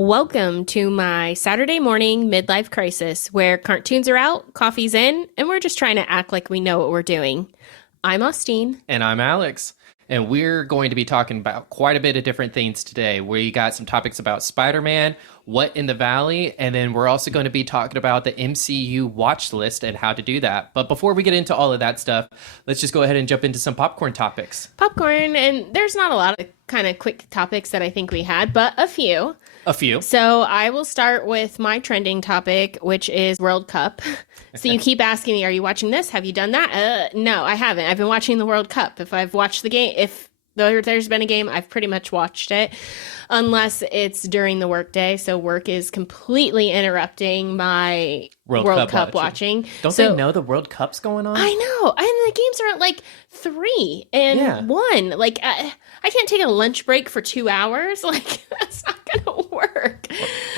Welcome to my Saturday morning midlife crisis where cartoons are out, coffee's in, and we're just trying to act like we know what we're doing. I'm Austine. And I'm Alex. And we're going to be talking about quite a bit of different things today. We got some topics about Spider-Man, What in the Valley, and then we're also going to be talking about the MCU watch list and how to do that. But before we get into all of that stuff, let's just go ahead and jump into some popcorn topics. Popcorn, and there's not a lot of kind of quick topics that I think we had, but a few. A few. So I will start with my trending topic, which is World Cup. So you keep asking me, are you watching this? Have you done that? No, I haven't. I've been watching the World Cup. If I've watched the game, if there's been a game, I've pretty much watched it, unless it's during the workday. So work is completely interrupting my World Cup watching. Don't they know the World Cup's going on? I know. And the games are at like 3 and 1. Like, I can't take a lunch break for 2 hours. Like, that's not going to work.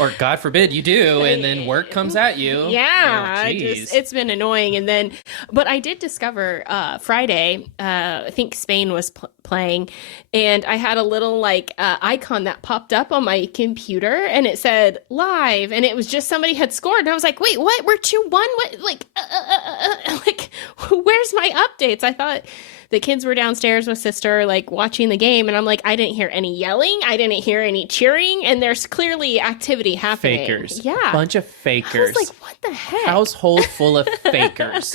Or God forbid you do, and then work comes at you. Yeah. It's been annoying. And then, but I did discover Friday, I think Spain was playing, and I had a little like icon that popped up on my computer, and it said live, and it was just somebody had scored. And I was like, wait, what? We're 2-1? What? Like, where's my updates? I thought the kids were downstairs with sister, like, watching the game, and I'm like, I didn't hear any yelling, I didn't hear any cheering, and there's clearly activity happening. Fakers. Yeah. Bunch of fakers. I was like, what the heck? Household full of fakers.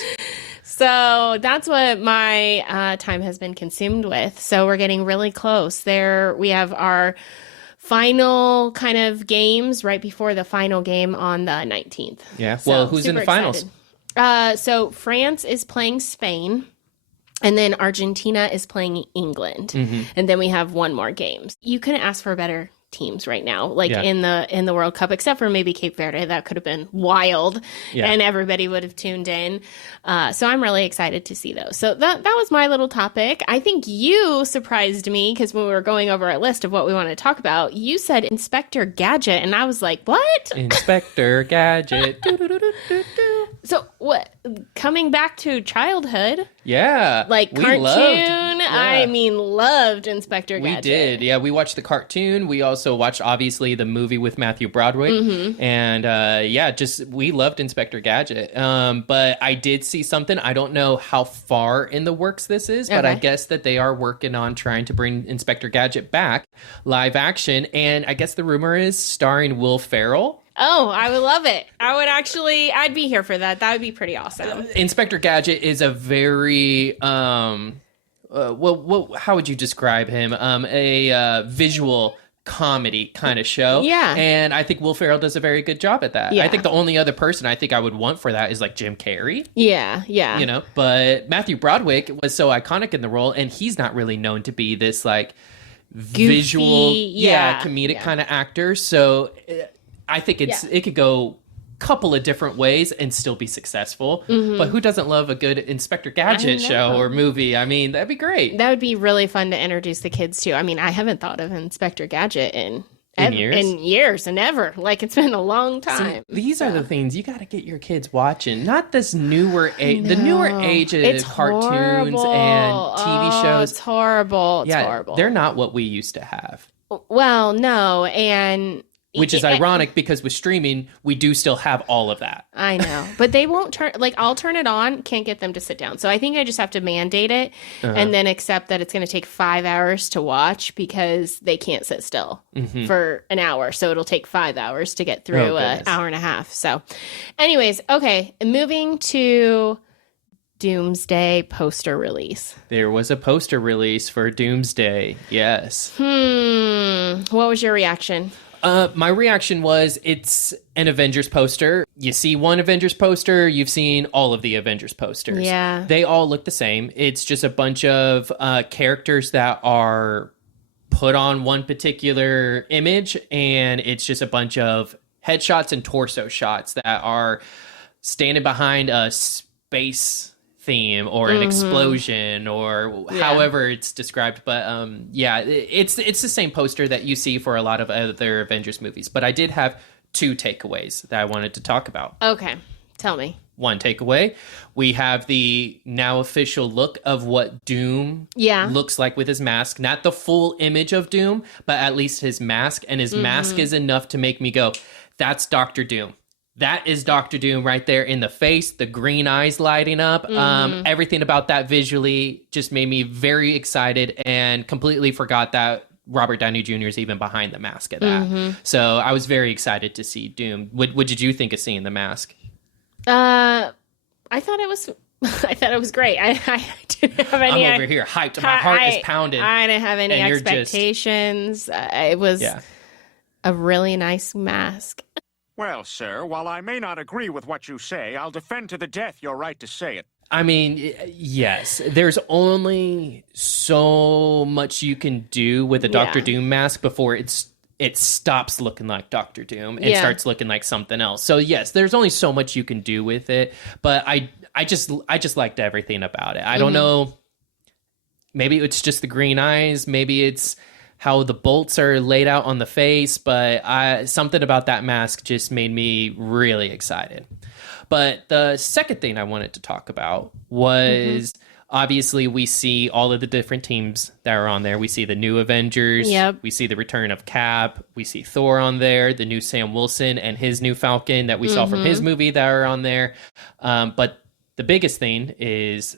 So that's what my time has been consumed with. So we're getting really close. We have our final kind of games right before the final game on the 19th. Yeah. So, well, who's in the finals? So France is playing Spain. And then Argentina is playing England. Mm-hmm. And then we have one more game. You couldn't ask for better teams right now, like in the World Cup, except for maybe Cape Verde. That could have been wild, and everybody would have tuned in. So I'm really excited to see those. So that was my little topic. I think you surprised me because when we were going over our list of what we want to talk about, you said Inspector Gadget, and I was like, what? Inspector Gadget. So what? Coming back to childhood. Yeah. Like cartoon. Loved Inspector Gadget. We did. Yeah, we watched the cartoon. We also watched, obviously, the movie with Matthew Broderick. Mm-hmm. And we loved Inspector Gadget. But I did see something. I don't know how far in the works this is, but I guess that they are working on trying to bring Inspector Gadget back live action. And I guess the rumor is starring Will Ferrell. Oh, I would love it. I'd be here for that. That would be pretty awesome. Inspector Gadget is a very, how would you describe him? A visual comedy kind of show. Yeah. And I think Will Ferrell does a very good job at that. Yeah. I think the only other person I think I would want for that is like Jim Carrey. Yeah, yeah. You know, but Matthew Broderick was so iconic in the role, and he's not really known to be this like goofy, visual, comedic kind of actor. So I think it could go a couple of different ways and still be successful. Mm-hmm. But who doesn't love a good Inspector Gadget show or movie? I mean, that'd be great. That would be really fun to introduce the kids to. I mean, I haven't thought of Inspector Gadget in years and ever. Like, it's been a long time. See, these are the things you got to get your kids watching. Not this newer age, the newer age of cartoons and TV shows. It's horrible. It's horrible. They're not what we used to have. Well, no, and which is ironic because with streaming, we do still have all of that. I know. But they won't turn, like, I'll turn it on, can't get them to sit down. So I think I just have to mandate it and then accept that it's going to take 5 hours to watch because they can't sit still for an hour. So it'll take 5 hours to get through an hour and a half. So anyways, okay, moving to Doomsday poster release. There was a poster release for Doomsday, yes. What was your reaction? My reaction was it's an Avengers poster. You see one Avengers poster, you've seen all of the Avengers posters. Yeah. They all look the same. It's just a bunch of characters that are put on one particular image, and it's just a bunch of headshots and torso shots that are standing behind a space theme or an explosion or however it's described, but it's the same poster that you see for a lot of other Avengers movies. But I did have 2 takeaways that I wanted to talk about. Okay, tell me. one takeaway. We have the now official look of what Doom looks like with his mask. Not the full image of Doom, but at least his mask. And his mask is enough to make me go, that's Dr. Doom. That is Dr. Doom right there in the face, the green eyes lighting up. Everything about that visually just made me very excited and completely forgot that Robert Downey Jr. is even behind the mask of that. So I was very excited to see Doom. What did you think of seeing the mask? I thought it was great. I didn't have any. I'm over here hyped. My heart is pounding. I didn't have any expectations. It was a really nice mask. Well, sir, while I may not agree with what you say, I'll defend to the death your right to say it. I mean, yes, there's only so much you can do with a Doctor Doom mask before it stops looking like Doctor Doom and starts looking like something else. So yes, there's only so much you can do with it, but I just liked everything about it. I don't know, maybe it's just the green eyes, maybe it's how the bolts are laid out on the face, but something about that mask just made me really excited. But the second thing I wanted to talk about was obviously we see all of the different teams that are on there. We see the new Avengers. Yep. We see the return of Cap. We see Thor on there, the new Sam Wilson and his new Falcon that we saw from his movie that are on there. But the biggest thing is,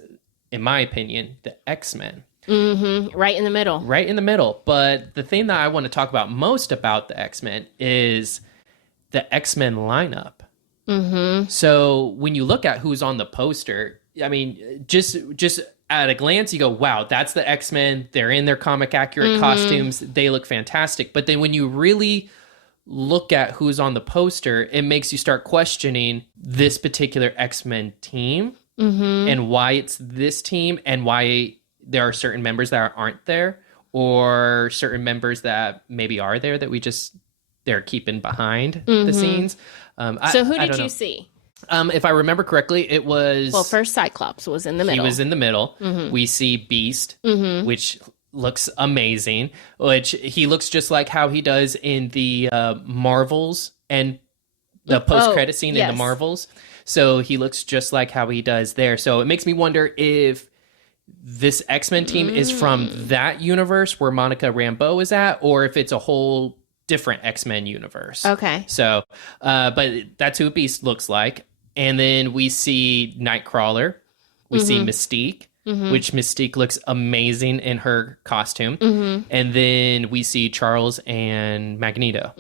in my opinion, the X-Men. Right in the middle. Right in the middle. But the thing that I want to talk about most about the X-Men is the X-Men lineup. So when you look at who's on the poster, I mean, just at a glance, you go, wow, that's the X-Men. They're in their comic accurate costumes. They look fantastic. But then when you really look at who's on the poster, it makes you start questioning this particular X-Men team and why it's this team and why there are certain members that aren't there, or certain members that maybe are there that they're keeping behind the scenes. So who did you see? If I remember correctly, it was... Well, first Cyclops was in the middle. He was in the middle. We see Beast, which looks amazing, which he looks just like how he does in the Marvels and the post-credit scene in the Marvels. So he looks just like how he does there. So it makes me wonder if this X-Men team is from that universe where Monica Rambeau is at, or if it's a whole different X-Men universe. Okay. So, but that's who Beast looks like. And then we see Nightcrawler. We see Mystique, which Mystique looks amazing in her costume. And then we see Charles and Magneto.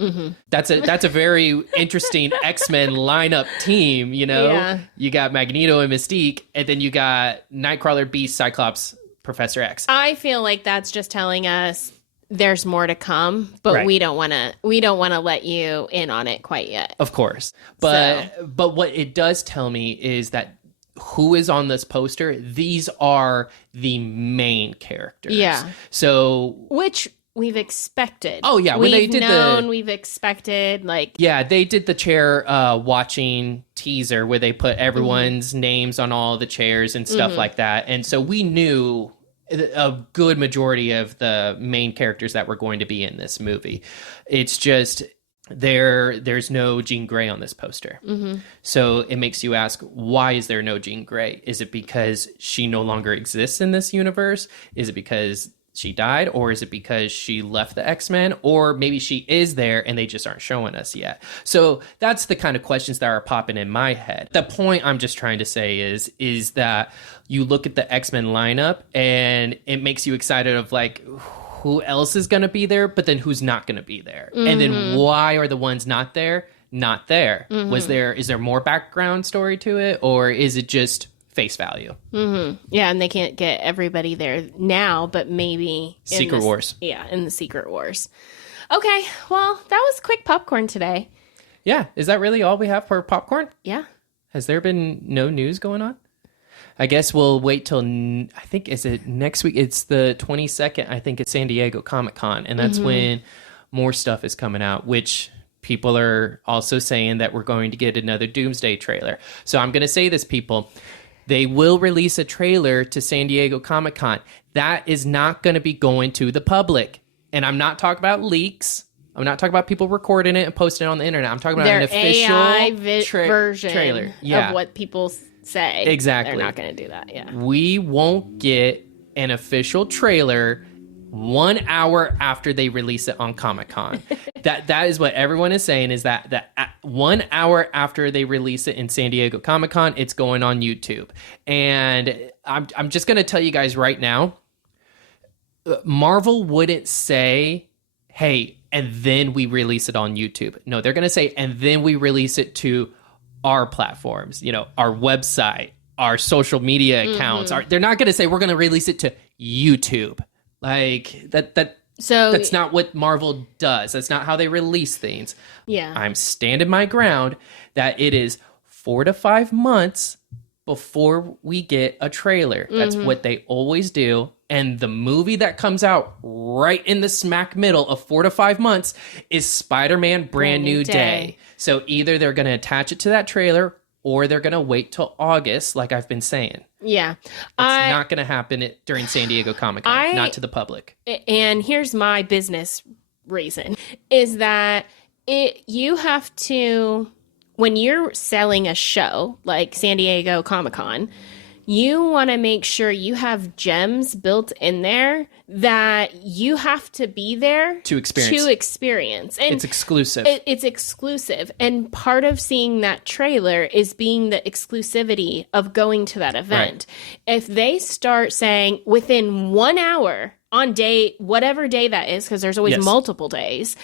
That's a very interesting X-Men lineup team, you know? Yeah. You got Magneto and Mystique, and then you got Nightcrawler, Beast, Cyclops, Professor X. I feel like that's just telling us there's more to come, but we don't want to let you in on it quite yet. Of course. But what it does tell me is that who is on this poster, these are the main characters. Yeah. So which we've expected. Oh yeah, when we've expected, like, yeah, they did the chair watching teaser where they put everyone's names on all the chairs and stuff like that. And so we knew a good majority of the main characters that were going to be in this movie. It's just there's no Jean Grey on this poster. So it makes you ask, why is there no Jean Grey? Is it because she no longer exists in this universe? Is it because she died? Or is it because she left the X-Men? Or maybe she is there and they just aren't showing us yet. So that's the kind of questions that are popping in my head. The point I'm just trying to say is that you look at the X-Men lineup and it makes you excited of like, who else is going to be there, but then who's not going to be there? And then why are the ones not there? Is there more background story to it, or is it just face value? Yeah, and they can't get everybody there now, but maybe Secret Wars. Yeah, in the Secret Wars. Okay, well, that was quick popcorn today. Yeah, is that really all we have for popcorn? Yeah. Has there been no news going on? I guess we'll wait till, I think, is it next week? It's the 22nd, I think it's San Diego Comic-Con, and that's when more stuff is coming out, which people are also saying that we're going to get another Doomsday trailer. So I'm going to say this, people. They will release a trailer to San Diego Comic-Con. That is not going to be going to the public. And I'm not talking about leaks. I'm not talking about people recording it and posting it on the internet. I'm talking about Their an official AI version trailer of what people say. Exactly. They're not going to do that, yeah. We won't get an official trailer 1 hour after they release it on Comic-Con. that is what everyone is saying, is that 1 hour after they release it in San Diego Comic-Con, it's going on YouTube. And I'm just going to tell you guys right now, Marvel wouldn't say, hey, and then we release it on YouTube. No, they're going to say, and then we release it to our platforms, our website, our social media accounts. They're not going to say we're going to release it to YouTube. Like that's not what Marvel does. That's not how they release things. Yeah. I'm standing my ground that it is 4 to 5 months before we get a trailer. That's what they always do. And the movie that comes out right in the smack middle of 4 to 5 months is Spider-Man Brand New Day. So either they're going to attach it to that trailer or they're going to wait till August, like I've been saying. Yeah. It's not going to happen during San Diego Comic-Con, not to the public. And here's my business reason, is that you have to, when you're selling a show like San Diego Comic-Con, you want to make sure you have gems built in there that you have to be there to experience. And it's exclusive. It's exclusive. And part of seeing that trailer is being the exclusivity of going to that event. Right. If they start saying within 1 hour on whatever day that is, because there's always multiple days,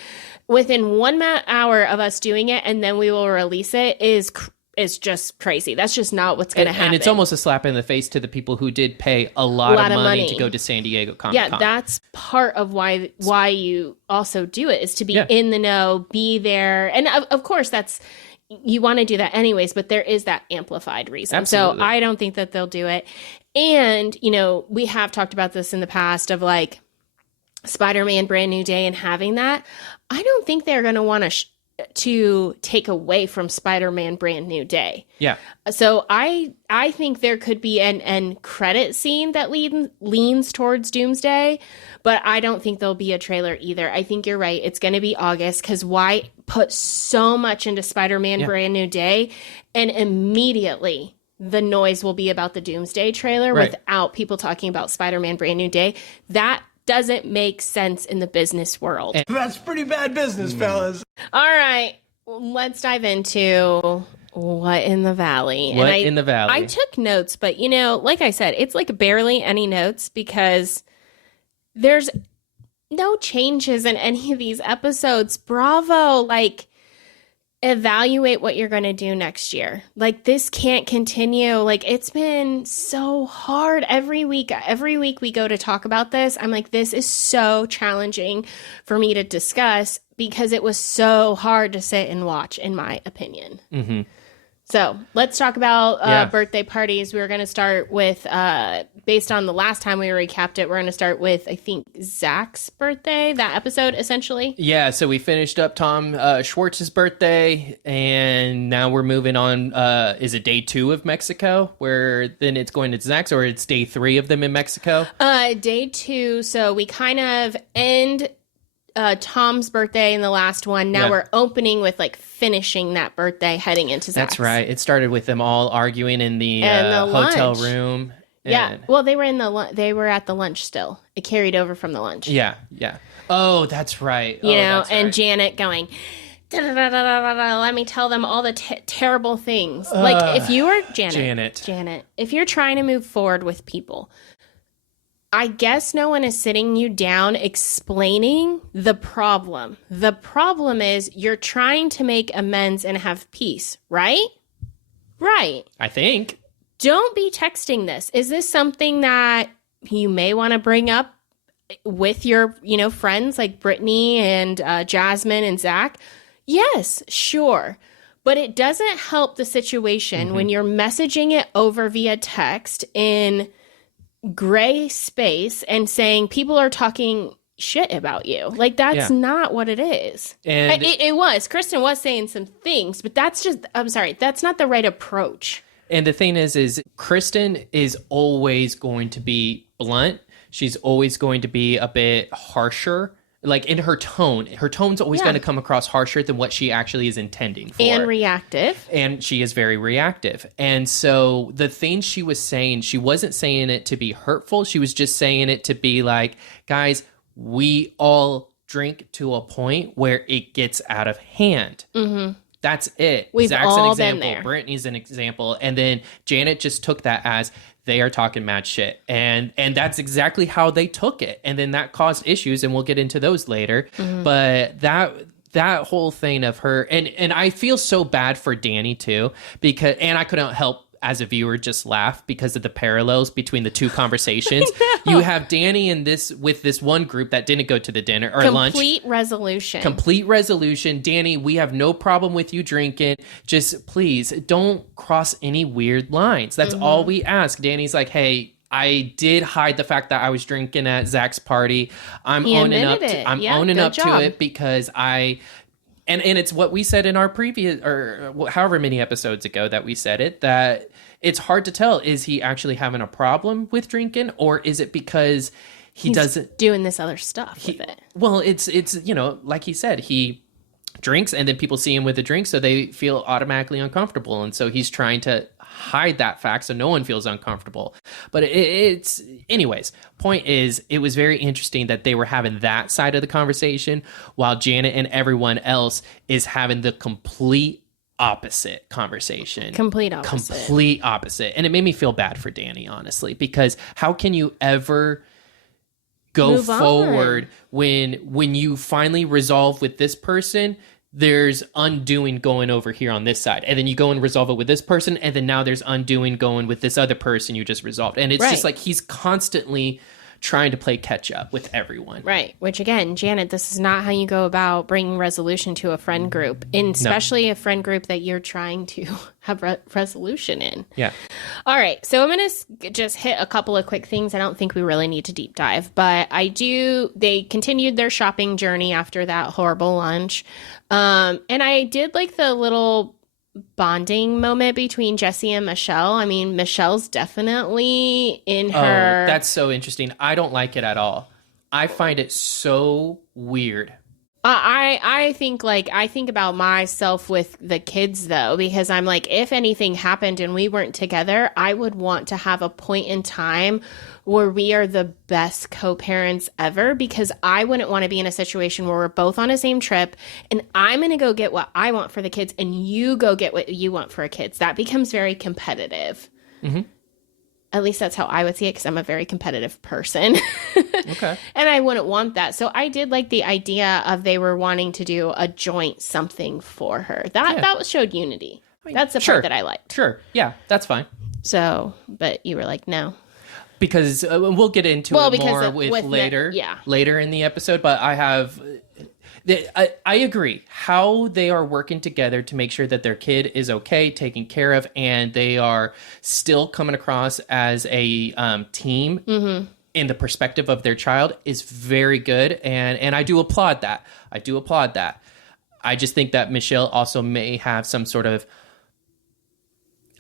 within 1 hour of us doing it, and then we will release it, is just crazy. That's just not what's going to happen. And it's almost a slap in the face to the people who did pay a lot of money to go to San Diego Comic-Con. Yeah, that's part of why you also do it, is to be in the know, be there. And of course, you want to do that anyways, but there is that amplified reason. Absolutely. So I don't think that they'll do it. And, we have talked about this in the past of like Spider-Man Brand New Day and having that. I don't think they're going to want to take away from Spider-Man Brand New Day. Yeah. So I think there could be an end credit scene that leans towards Doomsday, but I don't think there'll be a trailer either. I think you're right. It's going to be August, because why put so much into Spider-Man Brand New Day and immediately the noise will be about the Doomsday trailer without people talking about Spider-Man Brand New Day. That doesn't make sense in the business world. That's pretty bad business, fellas. All right, let's dive into What in the Valley. In the Valley. I took notes, but like I said, it's like barely any notes because there's no changes in any of these episodes. Bravo, like, evaluate what you're going to do next year. Like, this can't continue. Like, it's been so hard every week we go to talk about this. I'm like, this is so challenging for me to discuss because it was so hard to sit and watch, in my opinion. Mm-hmm. So let's talk about birthday parties. We're going to start with, based on the last time we recapped it, we're going to start with, I think, Zach's birthday, that episode, essentially. Yeah, so we finished up Tom Schwartz's birthday, and now we're moving on. Is it day 2 of Mexico, where then it's going to Zach's, or it's day 3 of them in Mexico? Day 2, so we kind of end Tom's birthday in the last one. Now we're opening with like finishing that birthday, heading into Zach's. That's right. It started with them all arguing in the hotel room. Yeah. Well, they were at the lunch still. It carried over from the lunch. Yeah. Oh, that's right. And Janet going, let me tell them all the terrible things. Like, if you were Janet, if you're trying to move forward with people, I guess no one is sitting you down explaining the problem. The problem is you're trying to make amends and have peace, right? Right. I think. Don't be texting this. Is this something that you may want to bring up with your, friends like Brittany and Jasmine and Zach? Yes, sure. But it doesn't help the situation when you're messaging it over via text in gray space and saying people are talking shit about you. Like, that's not what it is. And it was. Kristen was saying some things, but that's not the right approach. And the thing is Kristen is always going to be blunt. She's always going to be a bit harsher like in her tone's always going to come across harsher than what she actually is intending for. And reactive. And she is very reactive. And so the things she was saying, she wasn't saying it to be hurtful. She was just saying it to be like, guys, we all drink to a point where it gets out of hand. Mm-hmm. That's it. We've Zach's all an example. been there. Brittany's an example. And then Janet just took that as they are talking mad shit. And that's exactly how they took it. And then that caused issues, and we'll get into those later. Mm-hmm. But that whole thing of her, and I feel so bad for Danny too, because, and I couldn't help as a viewer just laugh because of the parallels between the two conversations. You have Danny with this one group that didn't go to the dinner or lunch. Complete resolution. Danny, we have no problem with you drinking. Just please don't cross any weird lines. That's all we ask. Danny's like, hey, I did hide the fact that I was drinking at Zach's party. I'm owning up to it because And it's what we said in our previous, or however many episodes ago that we said it, that it's hard to tell. Is he actually having a problem with drinking, or is it because he's doesn't doing this other stuff with it? Well, it's like he said, he drinks and then people see him with a drink, so they feel automatically uncomfortable, and so he's trying to hide that fact so no one feels uncomfortable. But it's anyways, point is, it was very interesting that they were having that side of the conversation while Janet and everyone else is having the complete opposite conversation. Complete opposite. And it made me feel bad for Danny, honestly, because how can you ever go forward when you finally resolve with this person? There's undoing going over here on this side. And then you go and resolve it with this person. And then now there's undoing going with this other person you just resolved. And it's just like he's constantly trying to play catch up with everyone. Right. Which again, Janet, this is not how you go about bringing resolution to a friend group, and especially a friend group that you're trying to have resolution in. Yeah. All right. So I'm going to just hit a couple of quick things. I don't think we really need to deep dive, but they continued their shopping journey after that horrible lunch. And I did like the little bonding moment between Jesse and Michelle. I mean, Michelle's definitely in her... Oh, that's so interesting. I don't like it at all. I find it so weird. I think about myself with the kids, though, because I'm like, if anything happened and we weren't together, I would want to have a point in time where we are the best co-parents ever, because I wouldn't want to be in a situation where we're both on the same trip and I'm going to go get what I want for the kids and you go get what you want for our kids. That becomes very competitive. Mm-hmm. At least that's how I would see it, because I'm a very competitive person. Okay. And I wouldn't want that. So I did like the idea of they were wanting to do a joint something for her. That showed unity. That's the part that I liked. Sure. Yeah, that's fine. So, but you were like, no. Because we'll get into it more with later. Later in the episode. But I agree how they are working together to make sure that their kid is okay, taken care of, and they are still coming across as a team in the perspective of their child is very good. And I do applaud that. I just think that Michelle also may have some sort of,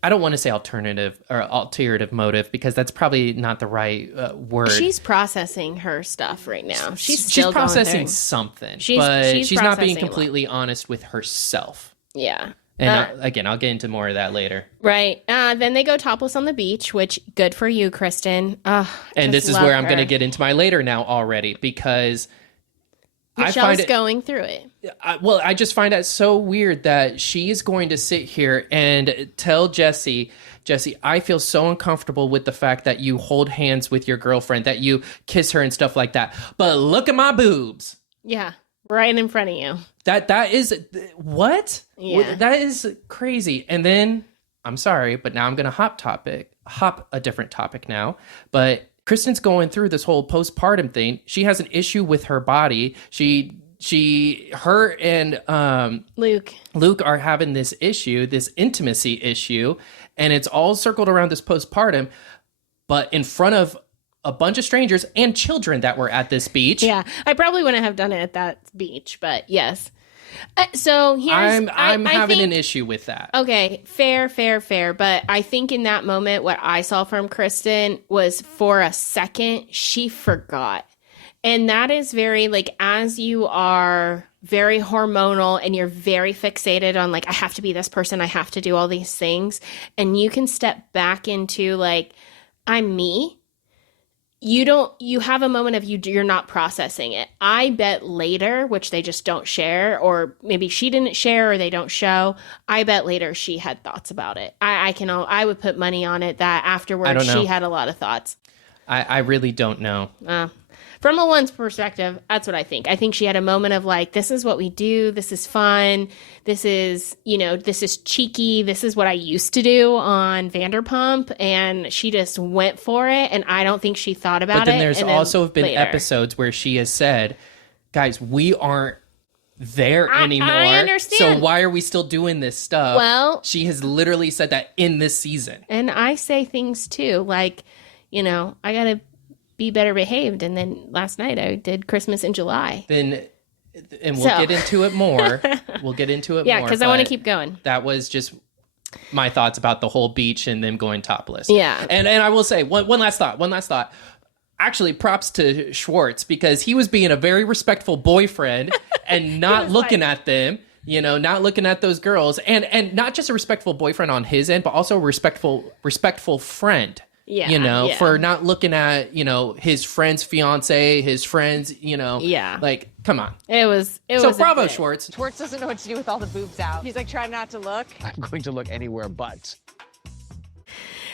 I don't want to say alternative or ulterior motive, because that's probably not the right word. She's processing her stuff right now. She's processing something, but she's not being completely honest with herself. Yeah. And again, I'll get into more of that later. Right. Then they go topless on the beach, which good for you, Kristen. And this is where I'm going to get into my later now already, because Michelle's going through it. I just find that so weird that she is going to sit here and tell Jesse, I feel so uncomfortable with the fact that you hold hands with your girlfriend, that you kiss her and stuff like that. But look at my boobs. Yeah, right in front of you. That is what? Yeah. That is crazy. And then, I'm sorry, but now I'm going to hop a different topic now. But Kristen's going through this whole postpartum thing. She has an issue with her body. Her and Luke are having this issue, this intimacy issue, and it's all circled around this postpartum, but in front of a bunch of strangers and children that were at this beach. Yeah, I probably wouldn't have done it at that beach, but yes. So here's... I'm having an issue with that. Okay, fair. But I think in that moment, what I saw from Kristen was, for a second, she forgot. And that is very, like, as you are very hormonal and you're very fixated on, like, I have to be this person, I have to do all these things, and you can step back into, like, I'm me. You have a moment of you're not processing it. I bet later, which they just don't share, or maybe she didn't share or they don't show, I bet later she had thoughts about it. I would put money on it that afterwards she had a lot of thoughts. I really don't know. From a one's perspective, that's what I think. I think she had a moment of like, this is what we do. This is fun. This is, this is cheeky. This is what I used to do on Vanderpump. And she just went for it. And I don't think she thought about it. But then there's also been episodes where she has said, guys, we aren't there anymore. I understand. So why are we still doing this stuff? Well, she has literally said that in this season. And I say things too, like, I got to be better behaved. And then last night I did Christmas in July. And we'll get into it more. We'll get into it more. Yeah, because I want to keep going. That was just my thoughts about the whole beach and them going topless. Yeah. And I will say, one last thought. Actually, props to Schwartz, because he was being a very respectful boyfriend and not looking at them. Not looking at those girls. And not just a respectful boyfriend on his end, but also a respectful friend. Yeah, for not looking at, his friend's fiance, his friends, like, come on. It was so bravo, Schwartz. Schwartz doesn't know what to do with all the boobs out. He's like, trying not to look. I'm going to look anywhere but.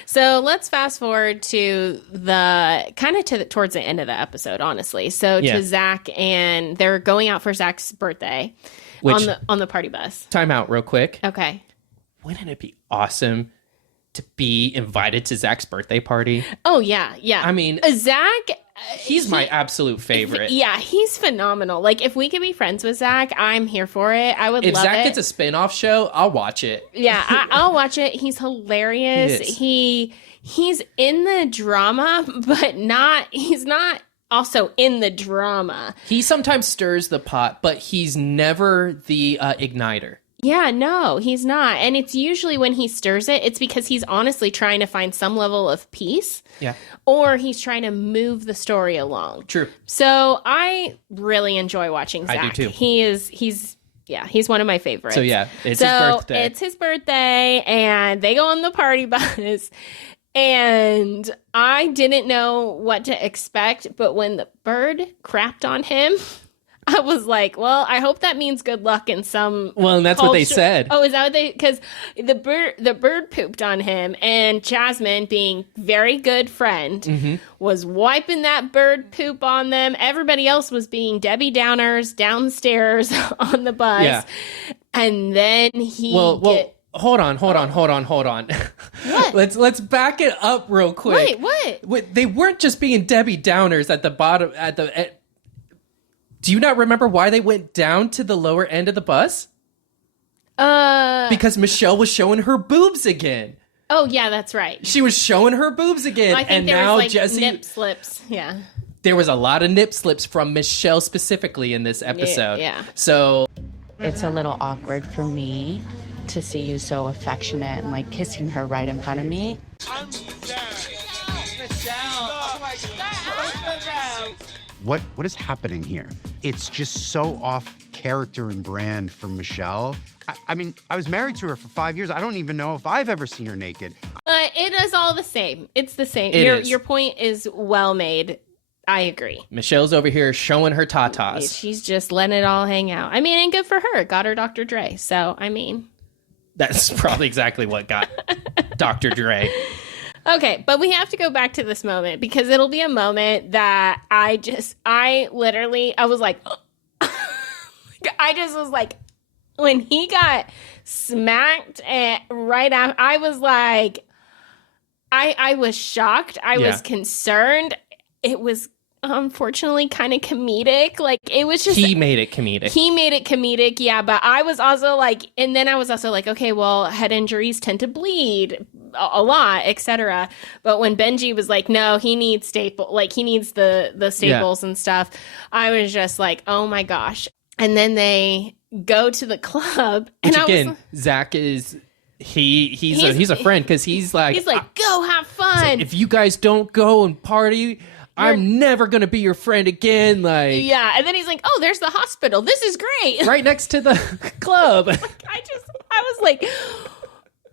So let's fast forward to towards the end of the episode, honestly. So to Zach, and they're going out for Zach's birthday on the party bus. Time out real quick. Okay. Wouldn't it be awesome to be invited to Zach's birthday party? Oh, yeah. I mean, Zach... He's my absolute favorite. Yeah, he's phenomenal. Like, if we could be friends with Zach, I'm here for it. I would love it. If Zach gets a spin-off show, I'll watch it. Yeah, I'll watch it. He's hilarious. He's in the drama, but he's not also in the drama. He sometimes stirs the pot, but he's never the igniter. Yeah, no, he's not. And it's usually when he stirs it, it's because he's honestly trying to find some level of peace. Yeah. Or he's trying to move the story along. True. So I really enjoy watching Zach. I do too. He's one of my favorites. So yeah, it's his birthday. It's his birthday, and they go on the party bus. And I didn't know what to expect, but when the bird crapped on him, I was like, well, I hope that means good luck in some. Well, and that's culture. what they said. Oh, is that what they? Because the bird pooped on him, and Jasmine, being very good friend, was wiping that bird poop on them. Everybody else was being Debbie Downers downstairs on the bus, and then Hold on. What? Let's back it up real quick. Wait, they weren't just being Debbie Downers at the bottom do you not remember why they went down to the lower end of the bus? Because Michelle was showing her boobs again. Oh, yeah, that's right. She was showing her boobs again. I think and there now was, like, Jesse, nip slips. Yeah. There was a lot of nip slips from Michelle specifically in this episode. Yeah. So it's a little awkward for me to see you so affectionate and like kissing her right in front of me. What is happening here? It's just so off character and brand from Michelle. I mean, I was married to her for 5 years. I don't even know if I've ever seen her naked. It is all the same. It's the same. Your point is well made. I agree. Michelle's over here showing her tatas. She's just letting it all hang out. I mean, and good for her. Got her Dr. Dre. So, I mean. That's probably exactly what got Dr. Dre. Okay, but we have to go back to this moment because it'll be a moment that I was like, I just was like, when he got smacked right after, I was like, I was shocked. I was concerned. It was unfortunately kind of comedic. Like, it was just... He made it comedic. Yeah, but I was also like... And then I was also like, okay, well, head injuries tend to bleed a lot, etc. But when Benji was like, no, he needs he needs the staples and stuff, I was just like, oh my gosh. And then they go to the club. Which, and again, Zach is... He's a friend because he's like, go have fun. Like, if you guys don't go and party... I'm never going to be your friend again. Like, yeah. And then he's like, oh, there's the hospital. This is great. right next to the club. I was like,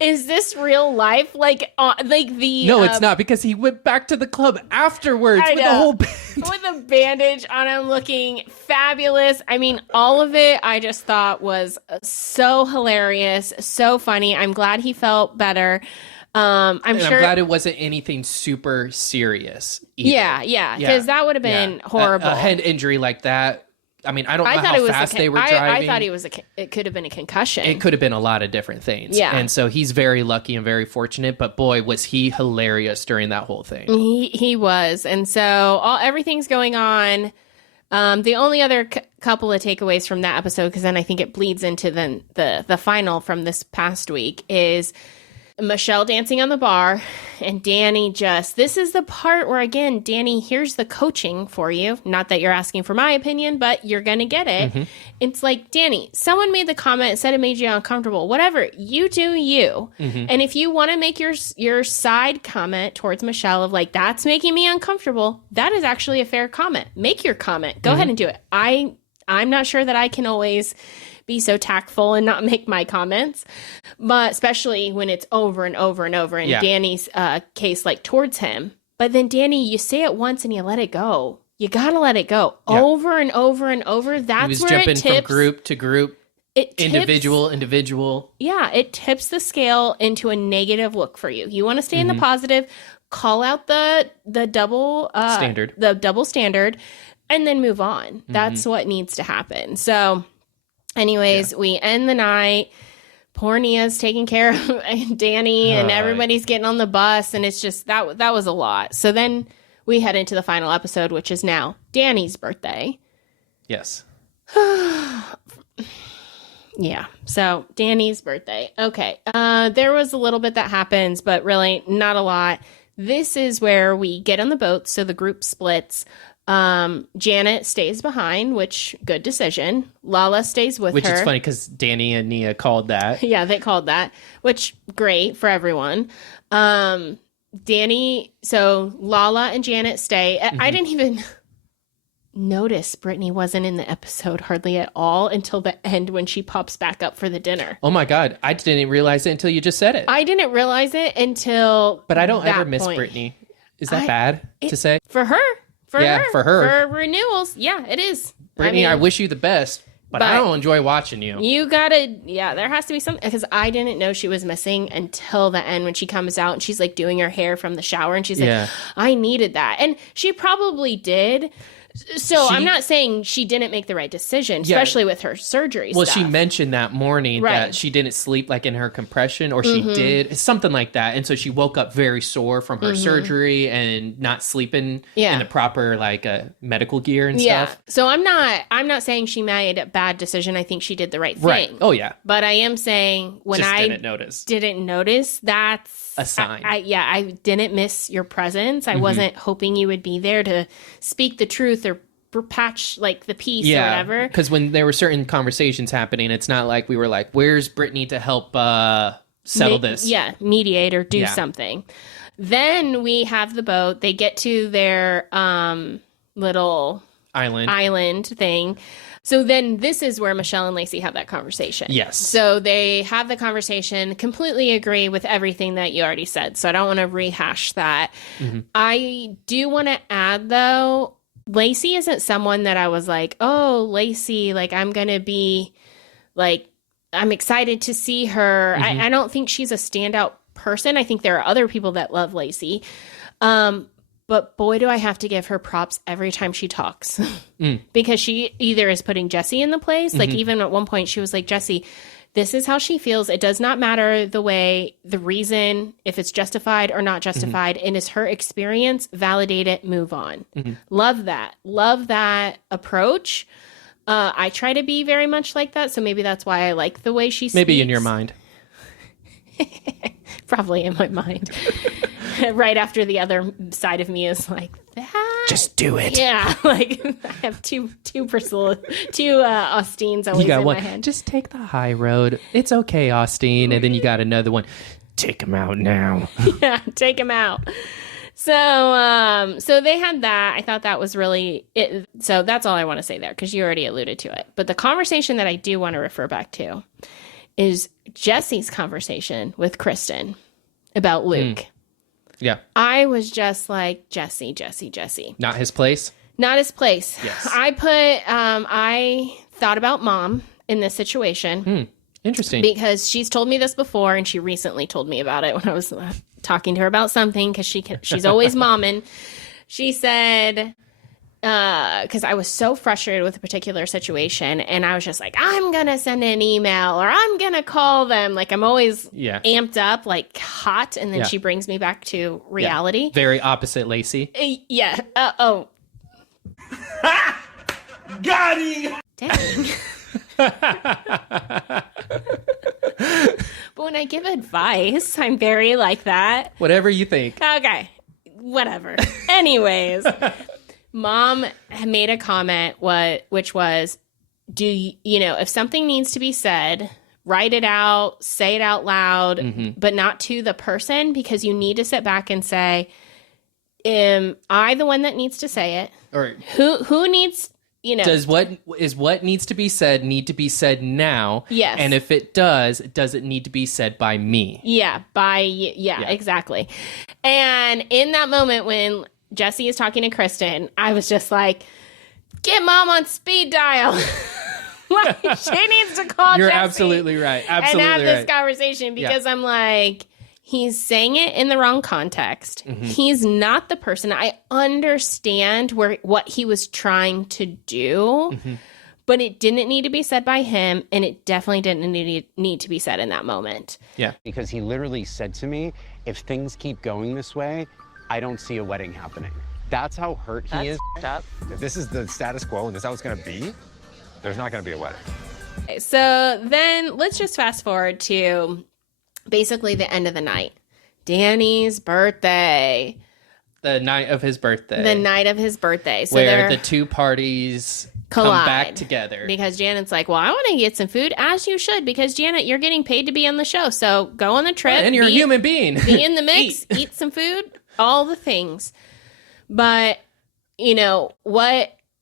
is this real life? Like the No, it's not, because he went back to the club afterwards with a whole band. with a bandage on him, looking fabulous. I mean, all of it I just thought was so hilarious, so funny. I'm glad he felt better. I'm glad it wasn't anything super serious either. Yeah, because that would have been horrible. A head injury like that. I mean, I don't know how fast they were driving. I thought it could have been a concussion. It could have been a lot of different things. Yeah. And so he's very lucky and very fortunate, but boy, was he hilarious during that whole thing. He was. And so everything's going on. The only other couple of takeaways from that episode, because then I think it bleeds into the final from this past week, is Michelle dancing on the bar, and Danny this is the part where, again, Danny, here's the coaching for you. Not that you're asking for my opinion, but you're going to get it. Mm-hmm. It's like, Danny, someone made the comment, said it made you uncomfortable. Whatever, you do you. Mm-hmm. And if you want to make your side comment towards Michelle of like, that's making me uncomfortable, that is actually a fair comment. Make your comment. Go ahead and do it. I'm not sure that I can always be so tactful and not make my comments, but especially when it's over and over and over in Danny's case, like towards him. But then Danny, you say it once and you let it go. You gotta let it go over and over and over. That's he was where jumping it tips. From group to group. It tips, individual. Yeah, it tips the scale into a negative look for you. You want to stay in the positive. Call out the double standard, and then move on. That's what needs to happen. So. Anyways, we end the night. Poor Nia's taking care of Danny, and everybody's getting on the bus, and it's just that was a lot. So then we head into the final episode, which is now Danny's birthday. Yes. Yeah. So Danny's birthday. Okay. There was a little bit that happens, but really not a lot. This is where we get on the boat, so the group splits. Janet stays behind, which good decision. Lala stays with her. Which is funny because Danny and Nia called that. Yeah, they called that, which great for everyone. Danny, so Lala and Janet stay. I didn't even notice Brittany wasn't in the episode hardly at all until the end when she pops back up for the dinner. Oh my God. I didn't realize it until you just said it. I didn't realize it until But I don't ever miss Brittany. Is that bad to say? For her. For her. For renewals. Yeah, it is. Brittany, I wish you the best, but I don't enjoy watching you. You gotta, there has to be something, because I didn't know she was missing until the end when she comes out and she's like doing her hair from the shower and she's like, I needed that. And she probably did. So I'm not saying she didn't make the right decision, especially with her surgery stuff. She mentioned that morning that she didn't sleep like in her compression, or she did, something like that. And so she woke up very sore from her surgery and not sleeping in the proper like medical gear and stuff. So I'm not saying she made a bad decision. I think she did the right thing. Right. Oh yeah. But I am saying when I didn't notice, that's a sign. I didn't miss your presence. I wasn't hoping you would be there to speak the truth or patch like the piece or whatever. Because when there were certain conversations happening, it's not like we were like, where's Brittany to help settle this? Yeah, mediate or do something. Then we have the boat. They get to their little island thing. So then this is where Michelle and Lacey have that conversation. Yes. So they have the conversation, completely agree with everything that you already said. So I don't want to rehash that. I do want to add, though, Lacey isn't someone that I was like, oh, Lacey, like I'm going to be like, I'm excited to see her. I don't think she's a standout person. I think there are other people that love Lacey. But boy, do I have to give her props every time she talks. Because she either is putting Jesse in the place. Like even at one point she was like, Jesse, this is how she feels. It does not matter the reason, if it's justified or not justified. It is her experience. Validate it. Move on. Love that. Love that approach. I try to be very much like that. So maybe that's why I like the way she speaks. Maybe in your mind. Probably in my mind. Right after the other side of me is like, that. Just do it. Yeah. Like I have two Austines always you got in one. my head. Just take the high road. It's okay, Austine. And then you got another one. Take him out now. Yeah, take him out. So they had that. I thought that was really it. So that's all I want to say there, because you already alluded to it. But the conversation that I do want to refer back to is Jesse's conversation with Kristen about Luke. Yeah. I was just like, Jesse. Not his place? Not his place. Yes. I thought about Mom in this situation. Interesting. Because she's told me this before, and she recently told me about it when I was talking to her about something, because she's always momming. She said, because I was so frustrated with a particular situation, and I was just like, I'm going to send an email, or I'm going to call them. Like, I'm always amped up, like hot, and then she brings me back to reality. Yeah. Very opposite Lacey. Yeah. Got him! Dang. But when I give advice, I'm very like that. Whatever you think. Okay. Whatever. Anyways, Mom had made a comment which was, if something needs to be said, write it out, say it out loud, but not to the person, because you need to sit back and say, am I the one that needs to say it? Or who needs... Does what needs to be said need to be said now? Yes. And if it does it need to be said by me? Yeah, exactly. And in that moment when Jesse is talking to Kristen, I was just like, get Mom on speed dial. Like, she needs to call You're Jesse absolutely right. And have this conversation, because I'm like, he's saying it in the wrong context. He's not the person. I understand what he was trying to do, but it didn't need to be said by him, and it definitely didn't need to be said in that moment. Yeah. Because he literally said to me, if things keep going this way, I don't see a wedding happening. That's how hurt he is. Up. If this is the status quo and this is how it's going to be, there's not going to be a wedding. Okay, so then let's just fast forward to basically the end of the night. Danny's birthday. The night of his birthday. So where the two parties collide, come back together. Because Janet's like, well, I want to get some food, as you should, because Janet, you're getting paid to be on the show. So go on the trip. And you're a human being. Be in the mix, eat some food, all the things. But,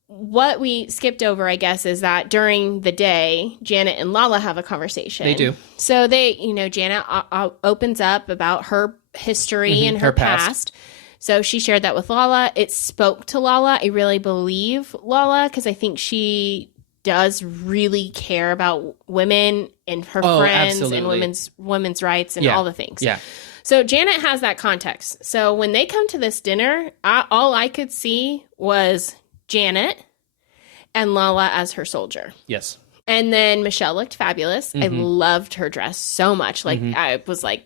what we skipped over, I guess, is that during the day, Janet and Lala have a conversation. They do. So Janet opens up about her history and her past. So she shared that with Lala. It spoke to Lala. I really believe Lala, because I think she does really care about women and her friends absolutely. and women's rights and all the things. Yeah. So Janet has that context. So when they come to this dinner, all I could see was Janet and Lala as her soldier. Yes. And then Michelle looked fabulous. I loved her dress so much. Like, I was like,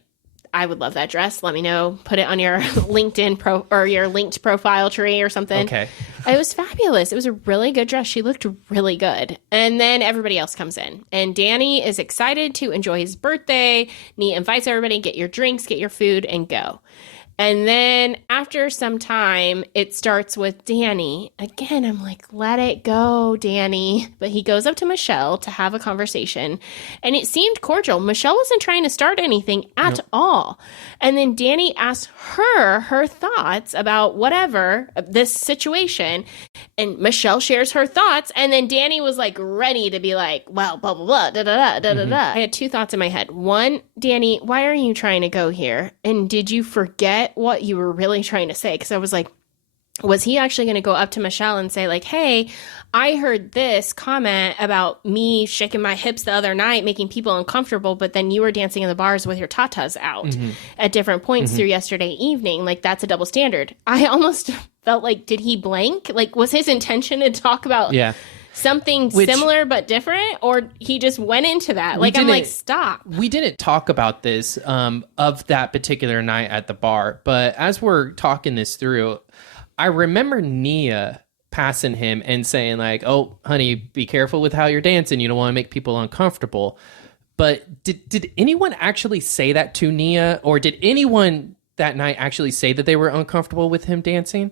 I would love that dress. Let me know. Put it on your LinkedIn or your linked profile tree or something. Okay. It was fabulous. It was a really good dress. She looked really good. And then everybody else comes in. And Danny is excited to enjoy his birthday. And he invites everybody, get your drinks, get your food, and go. And then after some time, it starts with Danny. Again, I'm like, let it go, Danny. But he goes up to Michelle to have a conversation. And it seemed cordial. Michelle wasn't trying to start anything at all. And then Danny asked her thoughts about whatever, this situation. And Michelle shares her thoughts. And then Danny was like ready to be like, well, blah, blah, blah, da, da, da, da, da, da. I had two thoughts in my head. One, Danny, why are you trying to go here? And did you forget what you were really trying to say? Because I was like, was he actually going to go up to Michelle and say like, hey, I heard this comment about me shaking my hips the other night, making people uncomfortable, but then you were dancing in the bars with your tatas out at different points through yesterday evening. Like, that's a double standard. I almost felt like, did he blank? Like, was his intention to talk about something similar but different, or he just went into that? Like, I'm like, stop. We didn't talk about this of that particular night at the bar, but as we're talking this through, I remember Nia passing him and saying like, oh, honey, be careful with how you're dancing. You don't want to make people uncomfortable. But did anyone actually say that to Nia, or did anyone that night actually say that they were uncomfortable with him dancing?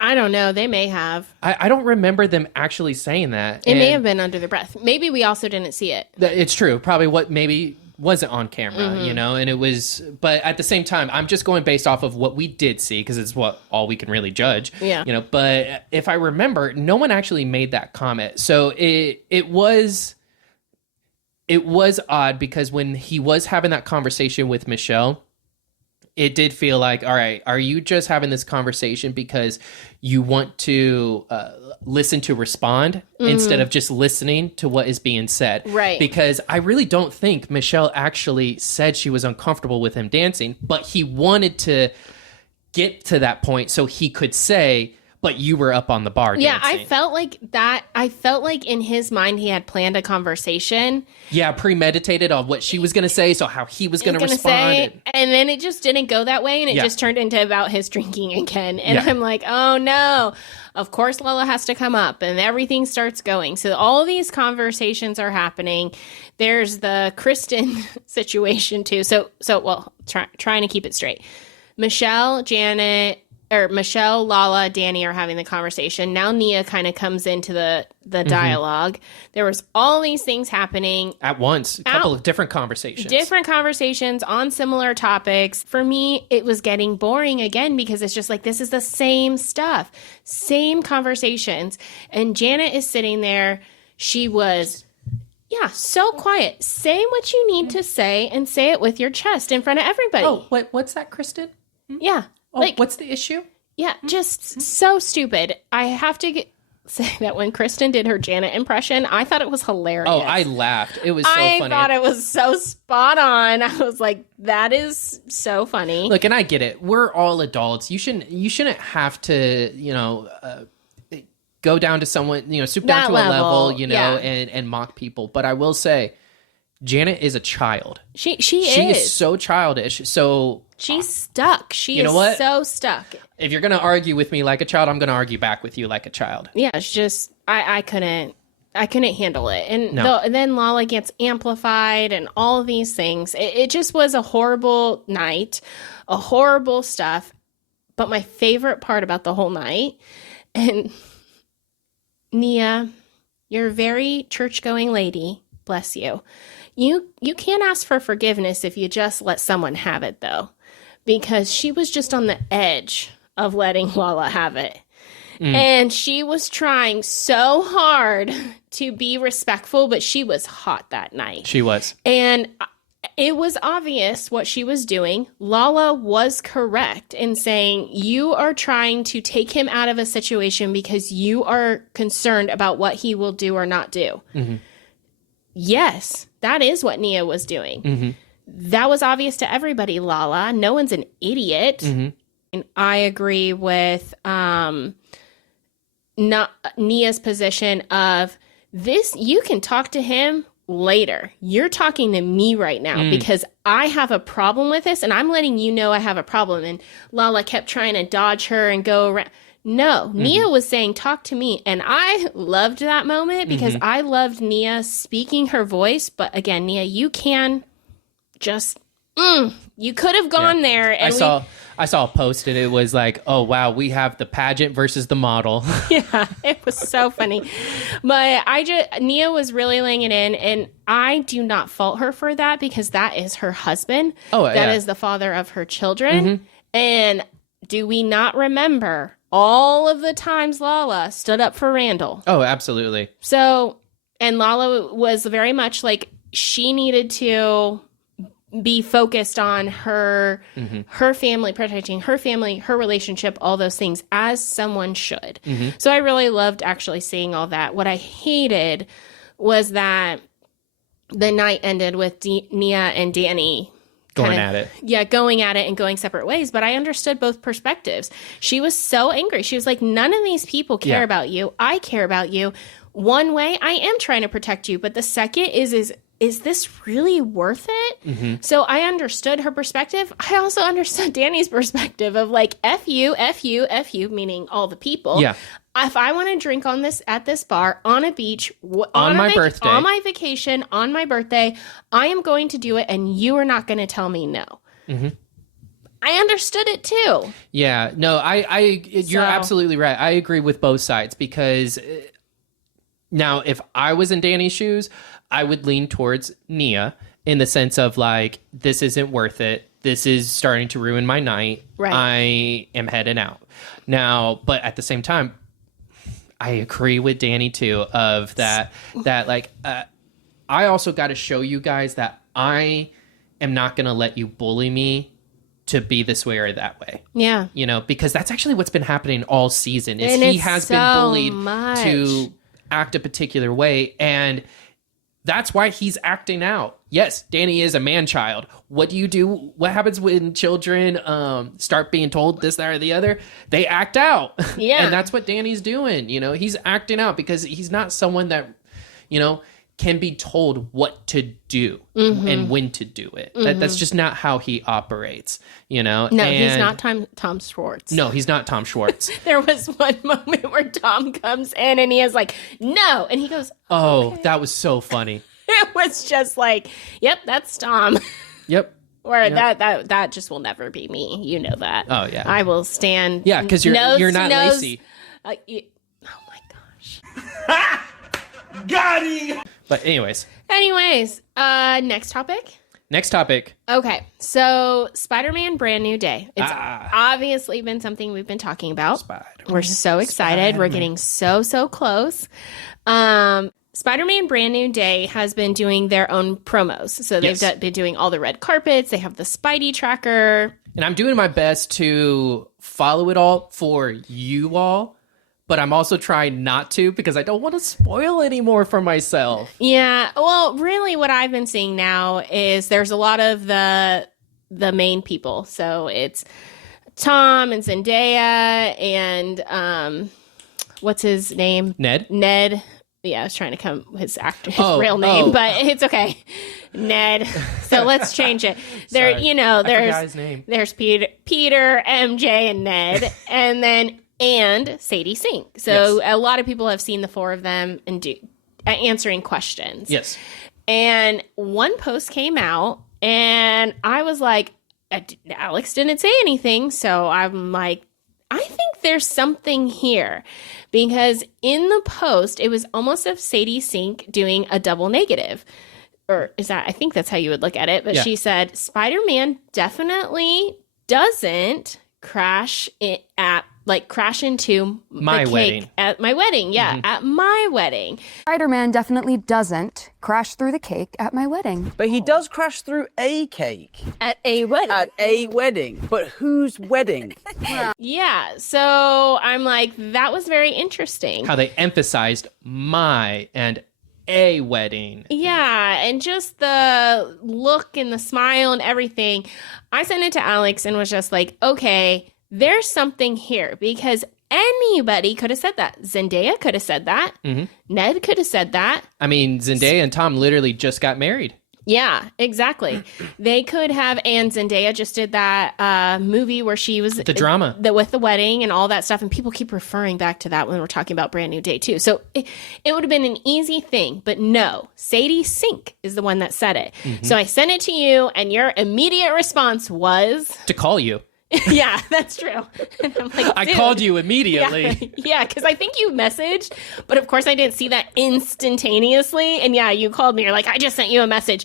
I don't know. They may have. I don't remember them actually saying that. It may have been under their breath. Maybe we also didn't see it. It's true. Probably what maybe wasn't on camera, you know, and it was, but at the same time, I'm just going based off of what we did see, because it's all we can really judge, you know, but if I remember, no one actually made that comment. So it was odd, because when he was having that conversation with Michelle, it did feel like, all right, are you just having this conversation because you want to listen to respond instead of just listening to what is being said? Right. Because I really don't think Michelle actually said she was uncomfortable with him dancing, but he wanted to get to that point so he could say, but you were up on the bar dancing. I felt like that. I felt like in his mind he had planned a conversation. Yeah, premeditated on what she was going to say, so how he was going to respond. And then it just didn't go that way, and it just turned into about his drinking again. And I'm like, oh no. Of course Lala has to come up, and everything starts going. So all of these conversations are happening. There's the Kristen situation too. So trying to keep it straight. Michelle, Lala, Danny are having the conversation. Now Nia kind of comes into the dialogue. There was all these things happening at once. A couple of different conversations. Different conversations on similar topics. For me, it was getting boring again, because it's just like, this is the same stuff. Same conversations. And Janet is sitting there. She was... so quiet. Say what you need to say, and say it with your chest in front of everybody. Oh, what's that, Kristen? Yeah. Oh, what's the issue? Yeah, just so stupid. I have to say that when Kristen did her Janet impression, I thought it was hilarious. Oh, I laughed. It was so funny. I thought it was so spot on. I was like, that is so funny. Look, and I get it. We're all adults. You shouldn't have to, go down to someone, stoop down to a level, and mock people. But I will say, Janet is a child. She is so childish. So she's stuck. She is so stuck. If you're going to argue with me like a child, I'm going to argue back with you like a child. Yeah, it's just I couldn't handle it. And then Lala gets amplified and all of these things. It just was a horrible night, a horrible stuff. But my favorite part about the whole night, and Nia, you're a very church-going lady. Bless you. You can't ask for forgiveness if you just let someone have it, though, because she was just on the edge of letting Lala have it. And she was trying so hard to be respectful, but she was hot that night. She was. And it was obvious what she was doing. Lala was correct in saying, you are trying to take him out of a situation because you are concerned about what he will do or not do. Mm-hmm. Yes, that is what Nia was doing. Mm-hmm. That was obvious to everybody, Lala. No one's an idiot. Mm-hmm. And I agree with Nia's position of this. You can talk to him later. You're talking to me right now because I have a problem with this, and I'm letting you know I have a problem. And Lala kept trying to dodge her and go around. No, Nia was saying, talk to me. And I loved that moment because I loved Nia speaking her voice. But again, Nia, you can just, you could have gone there. And I saw a post and it was like, oh, wow, we have the pageant versus the model. Yeah, it was so funny. But Nia was really laying it in. And I do not fault her for that because that is her husband. That is the father of her children. And do we not remember all of the times Lala stood up for Randall? Oh, absolutely. So, and Lala was very much like she needed to be focused on her family, protecting her family, her relationship, all those things, as someone should. So I really loved actually seeing all that. What I hated was that the night ended with Nia and Danny going at it and going separate ways. But I understood both perspectives. She was so angry. She was like, none of these people care about you. I care about you. One way, I am trying to protect you. But the second is this really worth it? So I understood her perspective. I also understood Danny's perspective of like, F you, meaning all the people. Yeah. If I want to drink at this bar, on a beach, on my birthday, on my vacation, on my birthday, I am going to do it, and you are not going to tell me no. I understood it too. Yeah, no, you're absolutely right. I agree with both sides because now if I was in Danny's shoes, I would lean towards Nia. in the sense of like, this isn't worth it. This is starting to ruin my night. Right. I am heading out now. But at the same time, I agree with Danny too, of that like, I also got to show you guys that I am not going to let you bully me to be this way or that way. Yeah. You know, because that's actually what's been happening all season is And he it's has so been bullied much. to act a particular way. And that's why he's acting out. Yes, Danny is a man-child. What do you do? What happens when children start being told this, that, or the other? They act out. Yeah. And that's what Danny's doing. You know, he's acting out because he's not someone that, you know, can be told what to do and when to do it. That's just not how he operates, you know? No, he's not Tom Schwartz. No, he's not Tom Schwartz. There was one moment where Tom comes in and he is like, no. And he goes, Oh, okay. that was so funny. It was just like, yep, that's Tom. Yep. Or Yep. that just will never be me. You know that. Oh, yeah. I will stand. Yeah, because you're not Lacey. Oh my gosh. Got him! But anyways, next topic. next topic. Okay, so Spider-Man Brand New Day. It's obviously been something we've been talking about. We're so excited. We're getting so close. Spider-Man Brand New Day has been doing their own promos. So they've been doing all the red carpets. They have the Spidey tracker. And I'm doing my best to follow it all for you all, but I'm also trying not to because I don't want to spoil any more for myself. Yeah. Well, really what I've been seeing now is there's a lot of the main people. So it's Tom and Zendaya and what's his name? Ned. Yeah, I was trying to come his real name, but it's okay. Ned. So let's change it. There, Sorry. you know, I forgot his name. there's Peter, MJ, and Ned, and Sadie Sink. So a lot of people have seen the four of them and answering questions. Yes. And one post came out, and I was like, Alex didn't say anything, so I'm like, I think there's something here. Because in the post, it was almost of Sadie Sink doing a double negative. Or is that, I think that's how you would look at it. But Yeah. she said, Spider-Man definitely doesn't crash into My the cake wedding. at my wedding. Yeah, at my wedding. Spider-Man definitely doesn't crash through the cake at my wedding. But he does crash through a cake. At a wedding. At a wedding. But whose wedding? Yeah, so I'm like, that was very interesting. How they emphasized my and a wedding. Yeah, and just the look and the smile and everything. I sent it to Alex and was just like, okay, there's something here because anybody could have said that. Zendaya could have said that. Ned could have said that. I mean, Zendaya and Tom literally just got married. Yeah, exactly. They could have, and Zendaya just did that movie where she was The drama. with the wedding and all that stuff, and people keep referring back to that when we're talking about Brand New Day too. So it would have been an easy thing, but no, Sadie Sink is the one that said it. So I sent it to you, and your immediate response was To call you. yeah, that's true. And I'm like, I dude. called you immediately. Yeah, because I think you messaged, but of course I didn't see that instantaneously. And yeah, you called me. You're like, I just sent you a message.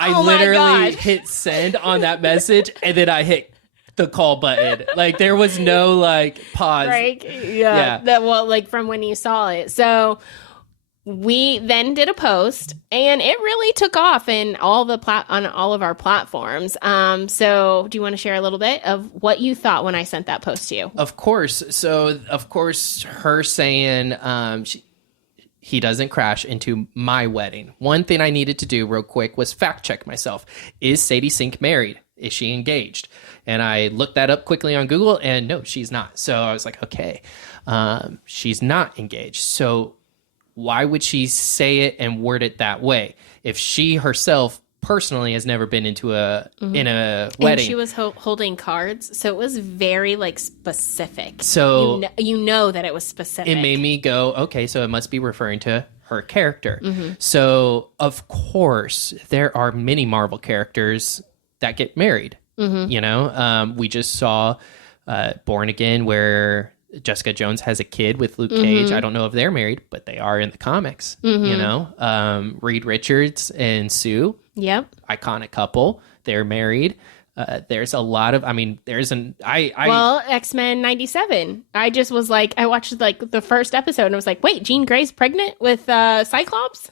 I Oh my literally God. hit send on that message and then I hit the call button. Like there was no like pause. Right? Yeah. Like from when you saw it. So we then did a post, and it really took off in all on all of our platforms. So do you want to share a little bit of what you thought when I sent that post to you? Of course. So of course, her saying he doesn't crash into my wedding. One thing I needed to do real quick was fact check myself. Is Sadie Sink married? Is she engaged? And I looked that up quickly on Google, and no, she's not. So I was like, okay, she's not engaged. So why would she say it and word it that way if she herself personally has never been into in a wedding? And she was holding cards, so it was very like specific. So you know that it was specific. It made me go, okay, so it must be referring to her character. So of course there are many Marvel characters that get married. You know, we just saw Born Again where Jessica Jones has a kid with Luke Cage. I don't know if they're married, but they are in the comics. You know, Reed Richards and Sue. Yep. Iconic couple. They're married. There's a lot of, well, X-Men 97. I just was like, I watched like the first episode and I was like, wait, Jean Grey's pregnant with Cyclops?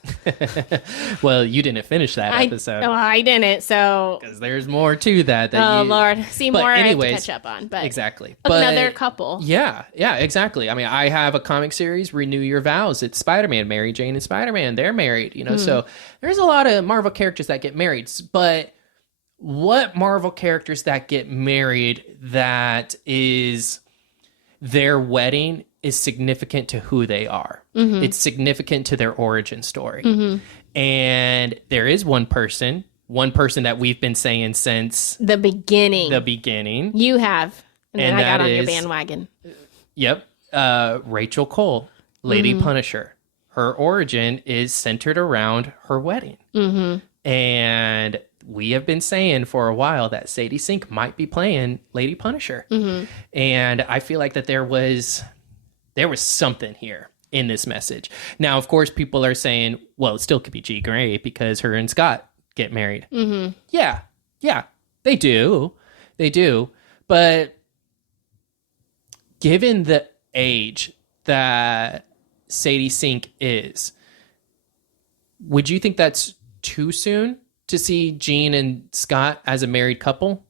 Well, you didn't finish that episode. Well, I didn't, so. Because there's more to that. Lord. See, more anyways, I have to catch up on. But exactly. Another couple. Yeah, exactly. I mean, I have a comic series, Renew Your Vows. It's Spider-Man, Mary Jane and Spider-Man. They're married, you know, so there's a lot of Marvel characters that get married, but what Marvel characters that get married that is their wedding is significant to who they are. It's significant to their origin story. And there is one person that we've been saying since the beginning. You have. And then I got on your bandwagon. Yep. Rachel Cole, Lady Punisher. Her origin is centered around her wedding. And we have been saying for a while that Sadie Sink might be playing Lady Punisher. And I feel like that there was something here in this message. Now, of course, people are saying, well, it still could be Jean Grey because her and Scott get married. Yeah, they do. But given the age that Sadie Sink is, would you think that's too soon to see Jean and Scott as a married couple?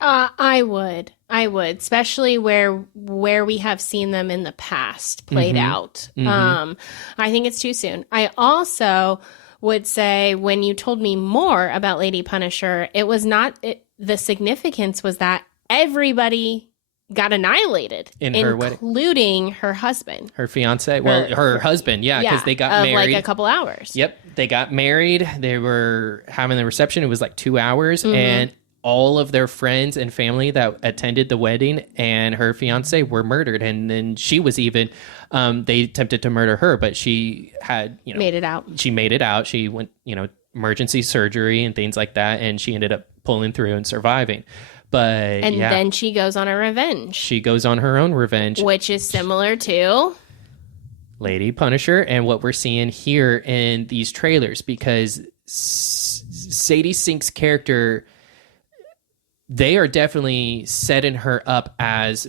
I would, especially where we have seen them in the past played out. I think it's too soon. I also would say when you told me more about Lady Punisher, it was not the significance was that everybody got annihilated, including her husband, her fiance. Well, her husband, because they got married like a couple hours. Yep, they got married. They were having the reception. It was like 2 hours, and all of their friends and family that attended the wedding and her fiance were murdered. And then she was even, they attempted to murder her, but she had, made it out. She made it out. She went, emergency surgery and things like that, and she ended up pulling through and surviving. But then she goes on a revenge. She goes on her own revenge, which is similar to Lady Punisher and what we're seeing here in these trailers, because Sadie Sink's character, they are definitely setting her up as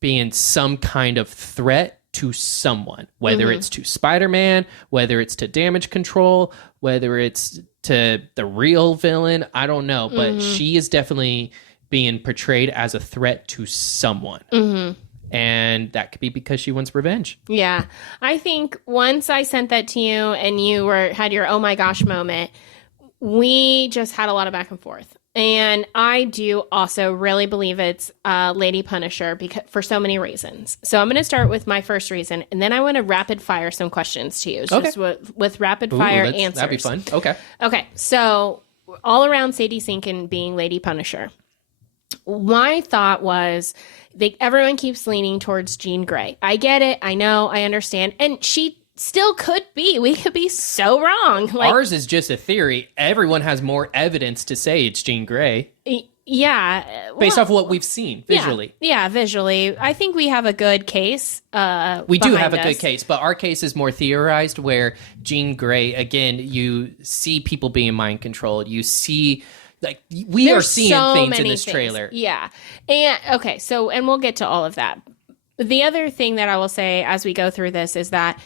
being some kind of threat to someone, whether it's to Spider-Man, whether it's to Damage Control, whether it's to the real villain. I don't know, but she is definitely being portrayed as a threat to someone. And that could be because she wants revenge. Yeah. I think once I sent that to you and you had your oh my gosh moment, we just had a lot of back and forth. And I do also really believe it's Lady Punisher for so many reasons. So I'm going to start with my first reason, and then I want to rapid fire some questions to you. Just with rapid fire answers. That'd be fun. Okay. So all around Sadie Sink and being Lady Punisher, my thought was everyone keeps leaning towards Jean Grey. I get it. I know. I understand. And she still could be. We could be so wrong. Ours is just a theory. Everyone has more evidence to say it's Jean Grey. Yeah. Based off of what we've seen visually. Yeah, visually. I think we have a good case. We do have a good case, but our case is more theorized where Jean Grey, again, you see people being mind controlled. You see... we are seeing things in this trailer. Yeah. And okay, and we'll get to all of that. The other thing that I will say as we go through this is that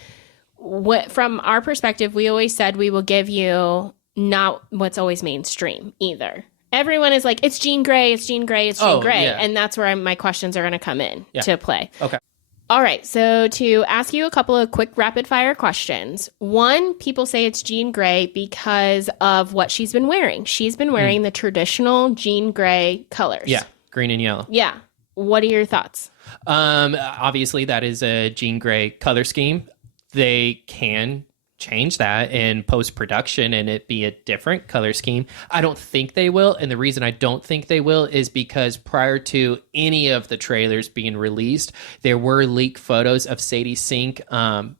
from our perspective, we always said we will give you not what's always mainstream either. Everyone is like, it's Jean Grey, it's Jean Grey, it's Jean Grey. Yeah. And that's where my questions are going to come in to play. Okay. All right, so to ask you a couple of quick rapid-fire questions. One, people say it's Jean Grey because of what she's been wearing. She's been wearing the traditional Jean Grey colors. Yeah, green and yellow. Yeah. What are your thoughts? Obviously, that is a Jean Grey color scheme. They can change that in post-production and it be a different color scheme. I don't think they will, and the reason I don't think they will is because prior to any of the trailers being released, there were leaked photos of Sadie Sink behind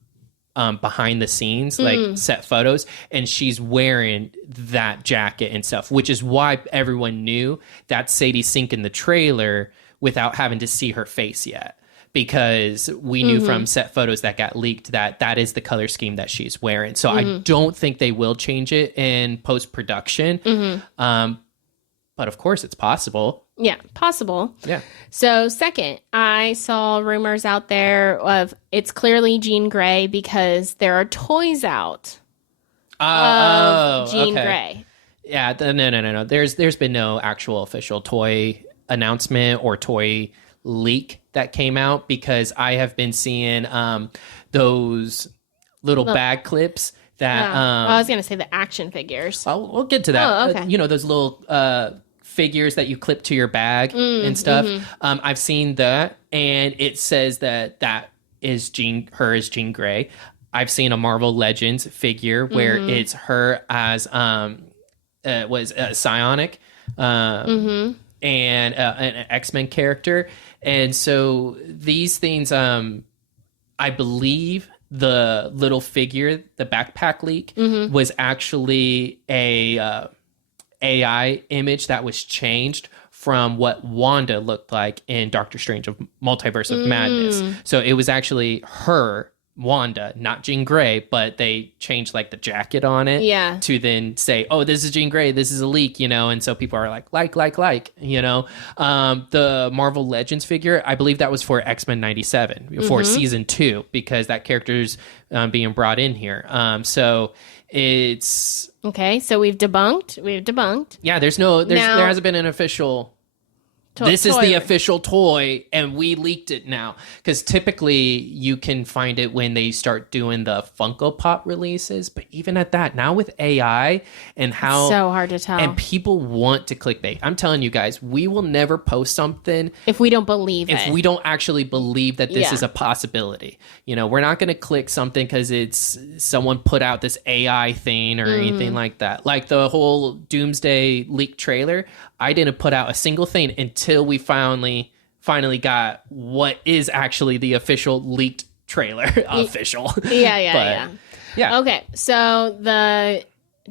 the scenes, like set photos, and she's wearing that jacket and stuff, which is why everyone knew that's Sadie Sink in the trailer without having to see her face yet. because we knew from set photos that got leaked that is the color scheme that she's wearing. So I don't think they will change it in post-production. But of course, it's possible. Yeah, possible. Yeah. So second, I saw rumors out there of it's clearly Jean Grey because there are toys out of Jean Grey. Yeah, no. There's been no actual official toy announcement or toy leak that came out, because I have been seeing those little bag clips that well, I was going to say the action figures. We'll get to that. Oh, okay. Those little figures that you clip to your bag and stuff. I've seen that, and it says that is Jean Grey. I've seen a Marvel Legends figure where it's her as Psionic and an X-Men character. And so these things, I believe the little figure, the backpack leak, was actually a AI image that was changed from what Wanda looked like in Doctor Strange of Multiverse of Madness. So it was actually her, Wanda, not Jean Grey, but they changed like the jacket on it to then say, oh, this is Jean Grey, this is a leak, and so people are like, the Marvel Legends figure, I believe that was for X-Men 97 for season 2, because that character's being brought in here. So it's okay. So we've debunked. Yeah, there hasn't been an official. This is the official toy, and we leaked it now. Because typically you can find it when they start doing the Funko Pop releases. But even at that, now with AI and how... It's so hard to tell. And people want to clickbait. I'm telling you guys, we will never post something... if we don't believe it. If we don't actually believe that this is a possibility. We're not going to click something because it's someone put out this AI thing or anything like that. Like the whole Doomsday leak trailer... I didn't put out a single thing until we finally got what is actually the official leaked trailer. Official. Yeah. Okay, so the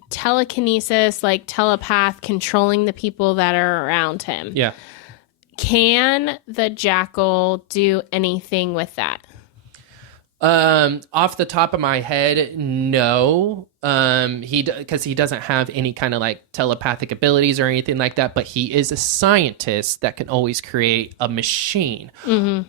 telekinesis, like telepath controlling the people that are around him. Yeah. Can the Jackal do anything with that? Off the top of my head, no. Because he doesn't have any kind of like telepathic abilities or anything like that, but he is a scientist that can always create a machine,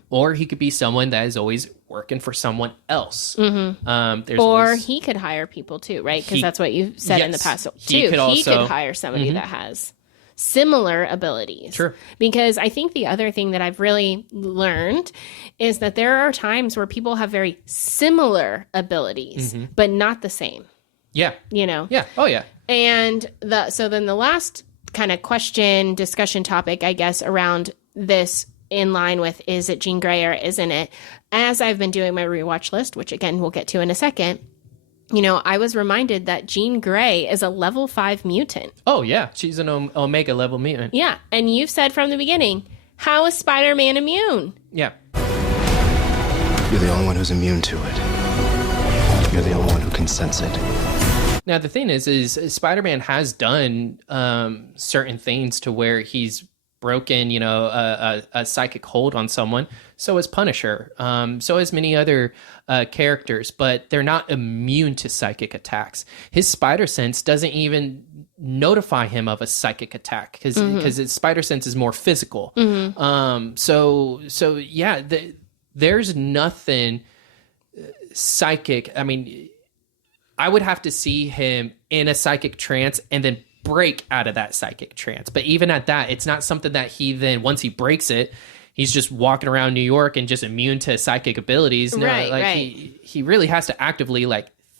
or he could be someone that is always working for someone else. He could hire people too, right? Because that's what you said in the past. He could hire somebody that has similar abilities. Sure. Because I think the other thing that I've really learned is that there are times where people have very similar abilities, but not the same. Yeah. Yeah. Oh, yeah. And so then the last kind of discussion topic, I guess, around this in line with, is it Jean Grey or isn't it? As I've been doing my rewatch list, which again, we'll get to in a second, I was reminded that Jean Grey is a level 5 mutant. Oh, yeah. She's an Omega level mutant. Yeah. And you've said from the beginning, how is Spider-Man immune? Yeah. You're the only one who's immune to it. You're the only one who can sense it. Now, the thing is Spider-Man has done certain things to where he's broken, a psychic hold on someone. So is Punisher. So is many other characters, but they're not immune to psychic attacks. His spider sense doesn't even notify him of a psychic attack because his spider sense is more physical. So yeah, there's nothing psychic. I mean, I would have to see him in a psychic trance and then break out of that psychic trance. But even at that, it's not something that he then, once he breaks it, he's just walking around New York and just immune to psychic abilities. No, he really has to actively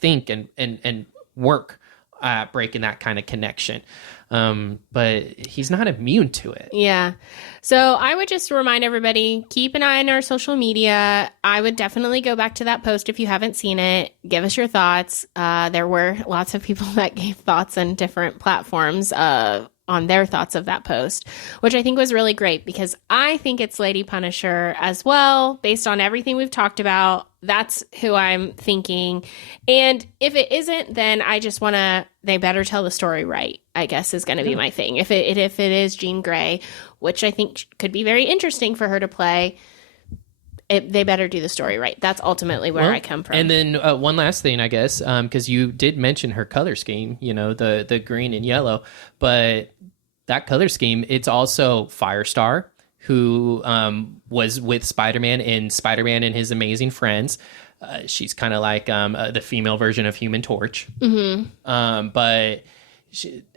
think and work at breaking that kind of connection. But he's not immune to it. Yeah. So I would just remind everybody, keep an eye on our social media. I would definitely go back to that post if you haven't seen it. Give us your thoughts. There were lots of people that gave thoughts on different platforms on their thoughts of that post, which I think was really great because I think it's Lady Punisher as well, based on everything we've talked about. That's who I'm thinking. And if it isn't, then I just want to, they better tell the story right, I guess is going to be my thing. If it is Jean Grey, which I think could be very interesting for her to play, they better do the story right. That's ultimately where I come from. And then one last thing, I guess, because you did mention her color scheme, the green and yellow, but that color scheme, it's also Firestar, who was with Spider-Man in Spider-Man and His Amazing Friends. She's kind of like the female version of Human Torch. But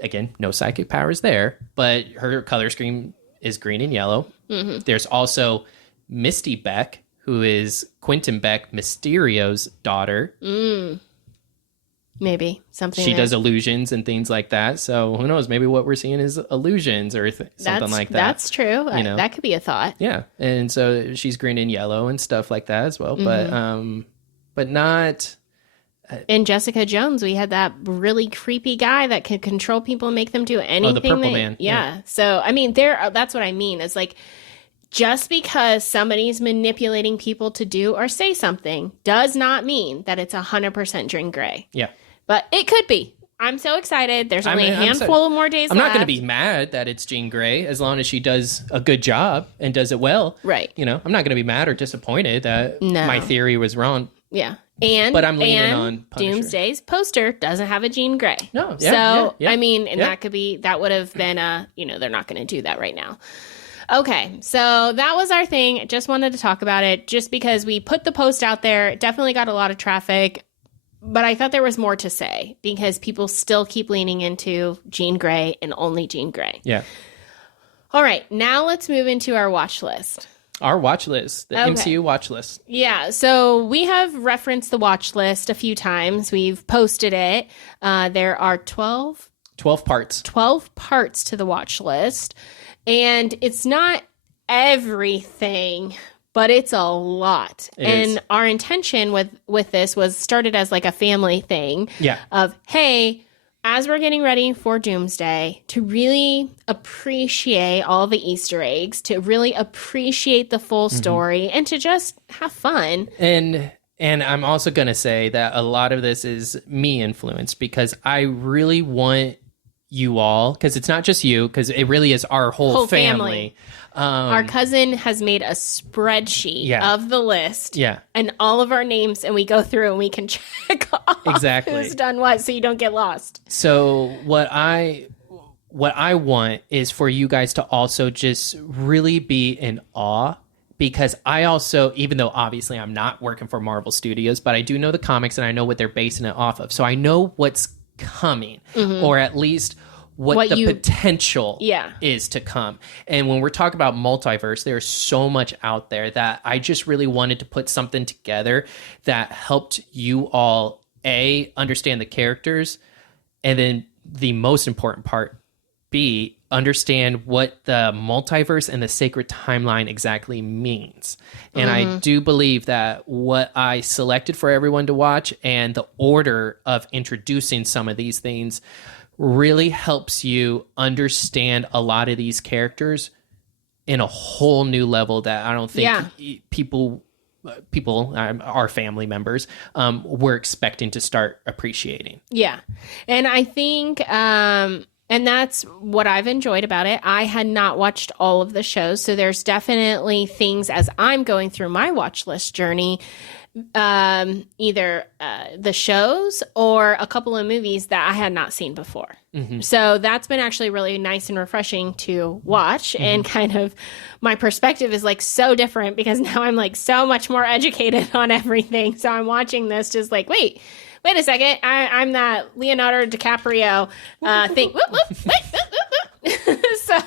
again, no psychic powers there, but her color scheme is green and yellow. There's also Misty Beck, who is Quentin Beck, Mysterio's daughter. Maybe something. She does illusions and things like that. So who knows? Maybe what we're seeing is illusions or something like that. That's true. That could be a thought. Yeah, and so she's green and yellow and stuff like that as well. But not. In Jessica Jones, we had that really creepy guy that could control people and make them do anything. The purple man. Yeah. So I mean, that's what I mean. It's like, just because somebody's manipulating people to do or say something does not mean that it's 100% Jean Grey. Yeah. But it could be. I'm so excited. There's only a handful of more days I'm left. not going to be mad that it's Jean Grey as long as she does a good job and does it well. Right. I'm not going to be mad or disappointed that my theory was wrong. Yeah. But I'm leaning on Punisher. Doomsday's poster doesn't have a Jean Grey. No. Yeah, I mean, and that would have been they're not going to do that right now. Okay, so that was our thing. Just wanted to talk about it just because we put the post out there. It definitely got a lot of traffic, but I thought there was more to say because people still keep leaning into Jean Grey and only Jean Grey. Yeah. All right, now let's move into our watch list. Our watch list, the MCU watch list. Yeah, so we have referenced the watch list a few times. We've posted it. There are 12 parts. 12 parts to the watch list. And it's not everything, but it's a lot. And our intention with this was started as like a family thing. Yeah. Of, hey, as we're getting ready for Doomsday, to really appreciate all the Easter eggs, to really appreciate the full story, and to just have fun. And I'm also going to say that a lot of this is me influenced because I really want you all, because it's not just you, because it really is our whole family. Our cousin has made a spreadsheet of the list and all of our names, and we go through and we can check off who's done what so you don't get lost. So what I want is for you guys to also just really be in awe, because I also, even though obviously I'm not working for Marvel Studios, but I do know the comics and I know what they're basing it off of. So I know what's coming, or at least what the potential is to come. And when we're talking about multiverse, there's so much out there that I just really wanted to put something together that helped you all understand the characters, and then the most important part, B, understand what the multiverse and the sacred timeline exactly means. And I do believe that what I selected for everyone to watch and the order of introducing some of these things really helps you understand a lot of these characters in a whole new level that I don't think people, our family members, were expecting to start appreciating. Yeah. And I think, and that's what I've enjoyed about it. I had not watched all of the shows, so there's definitely things as I'm going through my watch list journey, either the shows or a couple of movies that I had not seen before. So that's been actually really nice and refreshing to watch, and kind of my perspective is like so different because now I'm like so much more educated on everything. So I'm watching this just like, wait a second. I'm that Leonardo DiCaprio thing. Whoop, whoop, wait, whoop, whoop, whoop. So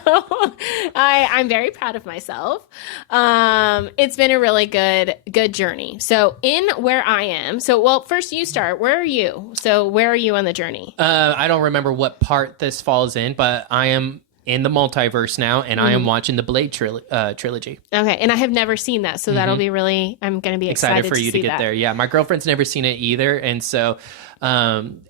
I'm very proud of myself. It's been a really good journey. So in where I am, first you start. Where are you? So where are you on the journey? I don't remember what part this falls in, but I am in the multiverse now, and I am watching the Blade trilogy. Okay, and I have never seen that, so that'll be really, I'm going to be excited for you to get there. Yeah, my girlfriend's never seen it either, and so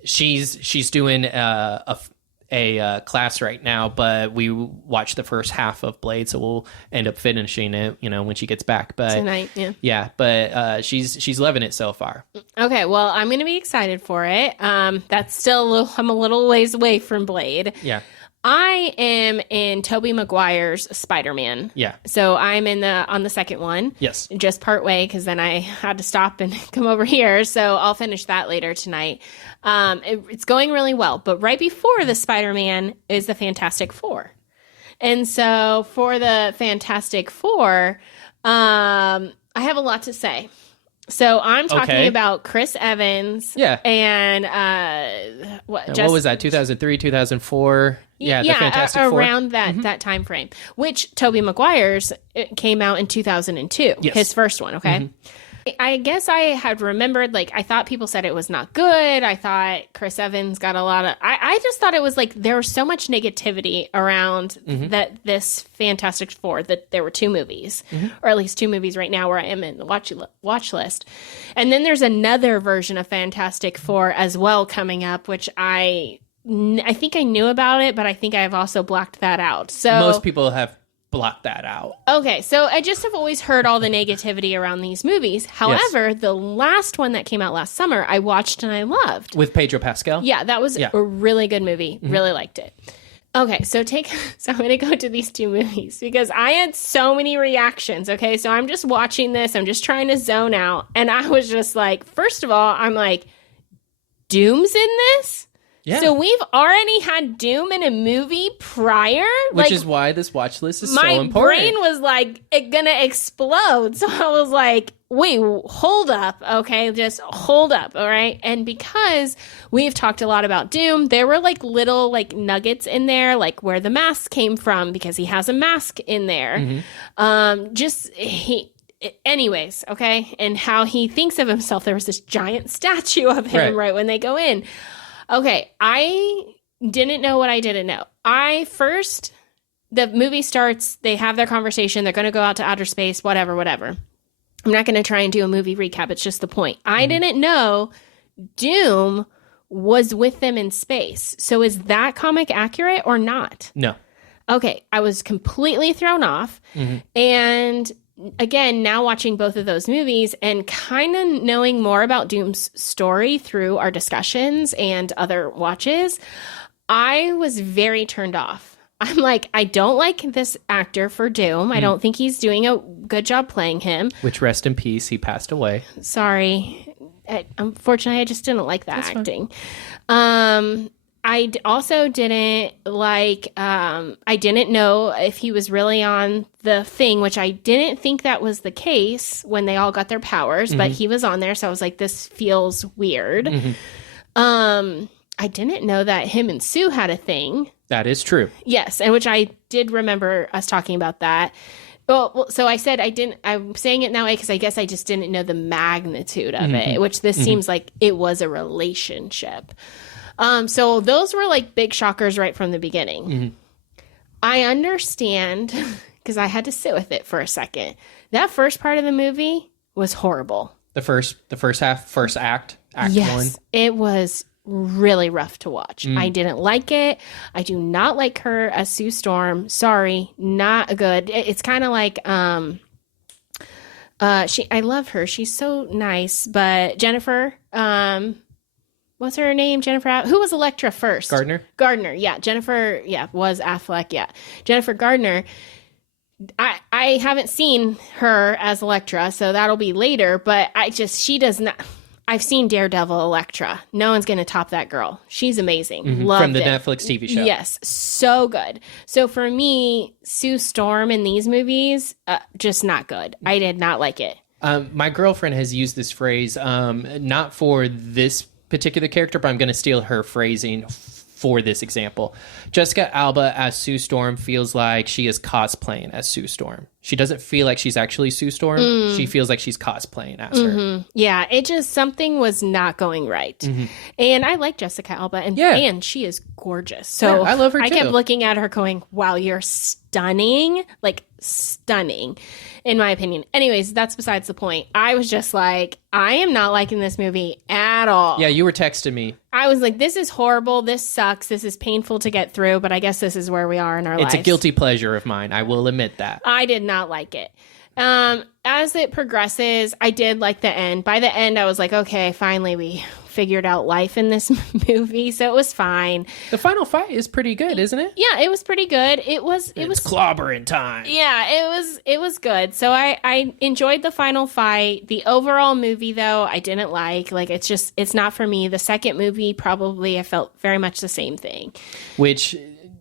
she's doing a class right now, but we watched the first half of Blade, so we'll end up finishing it, when she gets back. But tonight, but she's loving it so far. Okay, well, I'm going to be excited for it. That's still I'm a little ways away from Blade. Yeah. I am in Tobey Maguire's Spider-Man. Yeah. So I'm on the second one. Yes. Just part way, because then I had to stop and come over here. So I'll finish that later tonight. It's going really well. But right before the Spider-Man is the Fantastic Four. And so for the Fantastic Four, I have a lot to say. So I'm talking about Chris Evans. Yeah. And what was that? 2003, 2004. Yeah, the Fantastic Four. Around that time frame, which Tobey Maguire's came out in 2002, his first one. Okay. I guess I had remembered, like, I thought people said it was not good. I thought Chris Evans got a lot of, I just thought it was like, there was so much negativity around this Fantastic Four that there were two movies, or at least two movies right now where I am in the watch list. And then there's another version of Fantastic Four as well coming up, which I think I knew about it, but I think I've also blocked that out. So most people have blocked that out. Okay, so I just have always heard all the negativity around these movies. However, the last one that came out last summer, I watched and I loved. With Pedro Pascal? Yeah, that was a really good movie. Really liked it. Okay, so I'm going to go to these two movies because I had so many reactions. Okay, so I'm just watching this. I'm just trying to zone out. And I was just like, first of all, I'm like, Doom's in this? Yeah. So we've already had Doom in a movie prior? Which is why this watch list is so important. My brain was like, gonna explode. So I was like, wait, hold up. Okay, just hold up. All right. And because we've talked a lot about Doom, there were like little like nuggets in there, like where the mask came from, because he has a mask in there. Anyways, okay. And how he thinks of himself. There was this giant statue of him right when they go in. Okay, I didn't know what I didn't know. The movie starts, they have their conversation, they're going to go out to outer space, whatever. I'm not going to try and do a movie recap, it's just the point. I didn't know Doom was with them in space. So is that comic accurate or not? No. Okay, I was completely thrown off. And again, now watching both of those movies and kind of knowing more about Doom's story through our discussions and other watches, I was very turned off. I'm like, I don't like this actor for Doom. I don't think he's doing a good job playing him. Which, rest in peace, he passed away. Sorry. Unfortunately, I just didn't like that That's acting. I also didn't like, I didn't know if he was really on the thing, which I didn't think that was the case when they all got their powers, but he was on there. So I was like, this feels weird. I didn't know that him and Sue had a thing. That is true. Yes. And which I did remember us talking about that. Well, so I said I'm saying it that way because I guess I just didn't know the magnitude of it, which this seems like it was a relationship. So those were like big shockers right from the beginning. I understand because I had to sit with it for a second. That first part of the movie was horrible. The first half, first act yes, one. It was really rough to watch. I didn't like it. I do not like her as Sue Storm. Sorry, not good. It's kind of like I love her. She's so nice, but Jennifer. What's her name? Jennifer. Who was Elektra first? Gardner. Yeah. Jennifer. Yeah. Was Affleck. Yeah. Jennifer Gardner. I haven't seen her as Elektra, so that'll be later. But she does not. I've seen Daredevil Elektra. No one's going to top that girl. She's amazing. Loved From the it. Netflix TV show. Yes. So good. So for me, Sue Storm in these movies, just not good. I did not like it. My girlfriend has used this phrase, not for this particular character, but I'm going to steal her phrasing for this example. Jessica Alba as Sue Storm feels like she is cosplaying as Sue Storm. She doesn't feel like she's actually Sue Storm. She feels like she's cosplaying as her. Yeah, it just, something was not going right. And I like Jessica Alba, and she is gorgeous. So I love her too. I kept looking at her going, wow, you're stunning. Like, stunning, in my opinion. Anyways, that's besides the point. I was just like, I am not liking this movie at all. Yeah, you were texting me. I was like, this is horrible. This sucks. This is painful to get through, but I guess this is where we are in our lives. It's a guilty pleasure of mine. I will admit that. I did not like it. As it progresses, I did like the end. By the end, I was like, okay, finally we figured out life in this movie, so it was fine. The final fight is pretty good, isn't it? Yeah, it was pretty good. It was clobbering time. Yeah, it was good. So I enjoyed the final fight. The overall movie, though, I didn't like. Like, it's not for me. The second movie, probably, I felt very much the same thing. Which,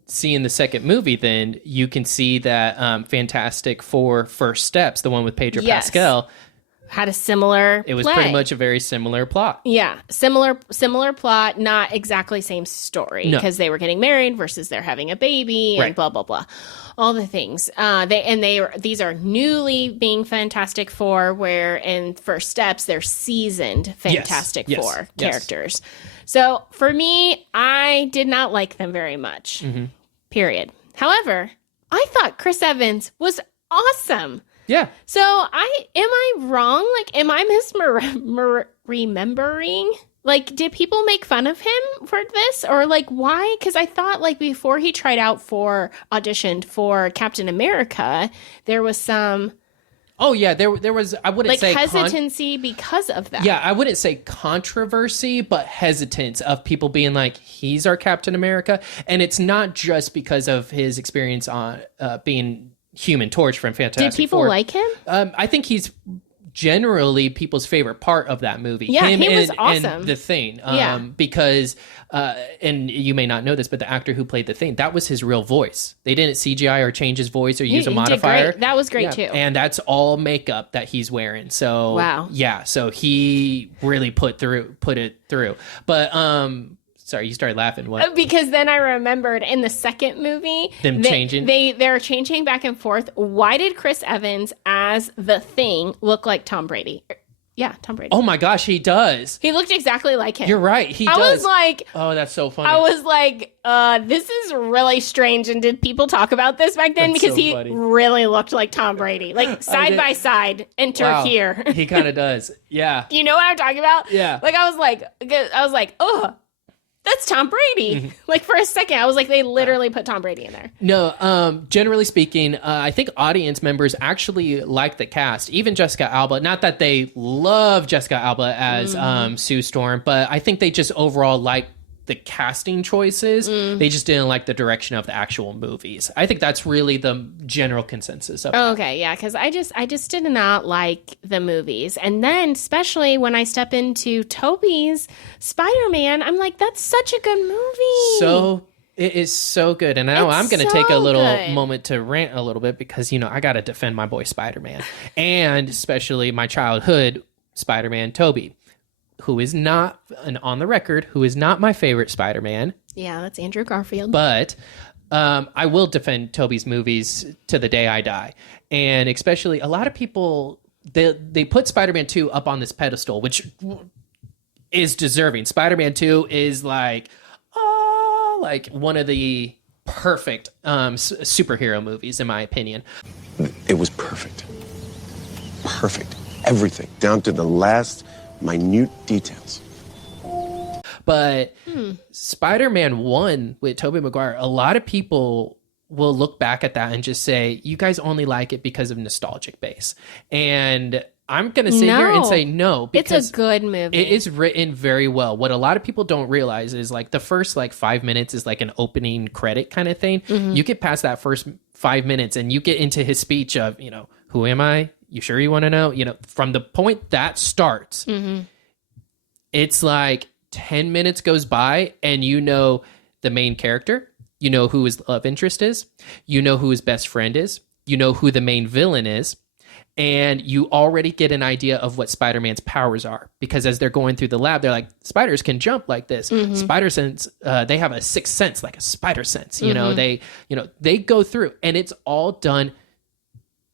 seeing the second movie, then you can see that Fantastic Four First Steps, the one with Pedro Pascal, had a similar It was play. pretty much a very similar plot. Yeah, similar plot, not exactly same story, because they were getting married versus they're having a baby and blah blah blah, all the things. These are newly being Fantastic Four, where in First Steps they're seasoned Fantastic Four characters. So for me, I did not like them very much. Period. However, I thought Chris Evans was awesome. Yeah. So am I wrong? Like, am I misremembering? Like, did people make fun of him for this? Or, like, why? Because I thought, like, before he auditioned for Captain America, there was some... Oh, yeah, there was, I wouldn't say... hesitancy because of that. Yeah, I wouldn't say controversy, but hesitance of people being like, he's our Captain America. And it's not just because of his experience on being Human Torch from Fantastic Four. Did people like him? I think he's generally people's favorite part of that movie. Yeah, him he was and, awesome. And the Thing. Yeah. Because, and you may not know this, but the actor who played the Thing, that was his real voice. They didn't CGI or change his voice or use a modifier. Did great. That was great too. And that's all makeup that he's wearing. So wow. Yeah, so he really put it through. But sorry, you started laughing. What? Because then I remembered in the second movie, changing. They're changing back and forth. Why did Chris Evans as the Thing look like Tom Brady? Yeah, Tom Brady. Oh my gosh, he does. He looked exactly like him. You're right. He I does. was like, oh, that's so funny. I was like, this is really strange. And did people talk about this back then? That's because so he funny. really looked like Tom Brady, like side by side. Enter here. He kind of does. Yeah. You know what I'm talking about? Yeah. Like I was like, oh. That's Tom Brady. Like for a second, I was like, they literally put Tom Brady in there. No, generally speaking, I think audience members actually like the cast, even Jessica Alba. Not that they love Jessica Alba as Sue Storm, but I think they just overall like the casting choices. They just didn't like the direction of the actual movies. I think that's really the general consensus of that. Okay, yeah, because I just did not like the movies. And then, especially when I step into Tobey's Spider-Man, I'm like, that's such a good movie. So it is so good. And now I'm going to take a little moment to rant a little bit because, I got to defend my boy Spider-Man. And especially my childhood Spider-Man, Tobey, who is not, and on the record, who is not my favorite Spider-Man. Yeah, that's Andrew Garfield. But I will defend Tobey's movies to the day I die. And especially a lot of people, they put Spider-Man 2 up on this pedestal, which is deserving. Spider-Man 2 is like one of the perfect superhero movies, in my opinion. It was perfect. Perfect. Everything, down to the last minute details. But Spider-Man 1 with Tobey Maguire, a lot of people will look back at that and just say, you guys only like it because of nostalgic base. And I'm going to sit here and say no, because it's a good movie. It is written very well. What a lot of people don't realize is like the first 5 minutes is like an opening credit kind of thing. You get past that first 5 minutes and you get into his speech of, who am I? You sure you want to know? From the point that starts, it's like 10 minutes goes by and the main character, who his love interest is, who his best friend is, who the main villain is, and you already get an idea of what Spider-Man's powers are. Because as they're going through the lab, they're like, spiders can jump like this. Spider sense, they have a sixth sense, like a spider sense. They go through, and it's all done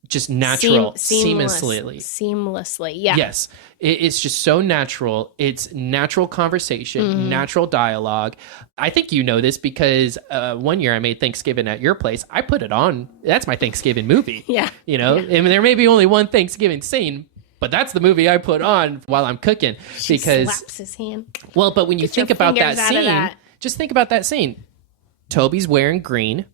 just natural, seamlessly. Yeah. Yes. It's just so natural. It's natural conversation, natural dialogue. I think you know this because one year I made Thanksgiving at your place. I put it on. That's my Thanksgiving movie. Yeah. And there may be only one Thanksgiving scene, but that's the movie I put on while I'm cooking. Because slaps his hand. Well, but when you think about that scene, just think about that scene. Toby's wearing green.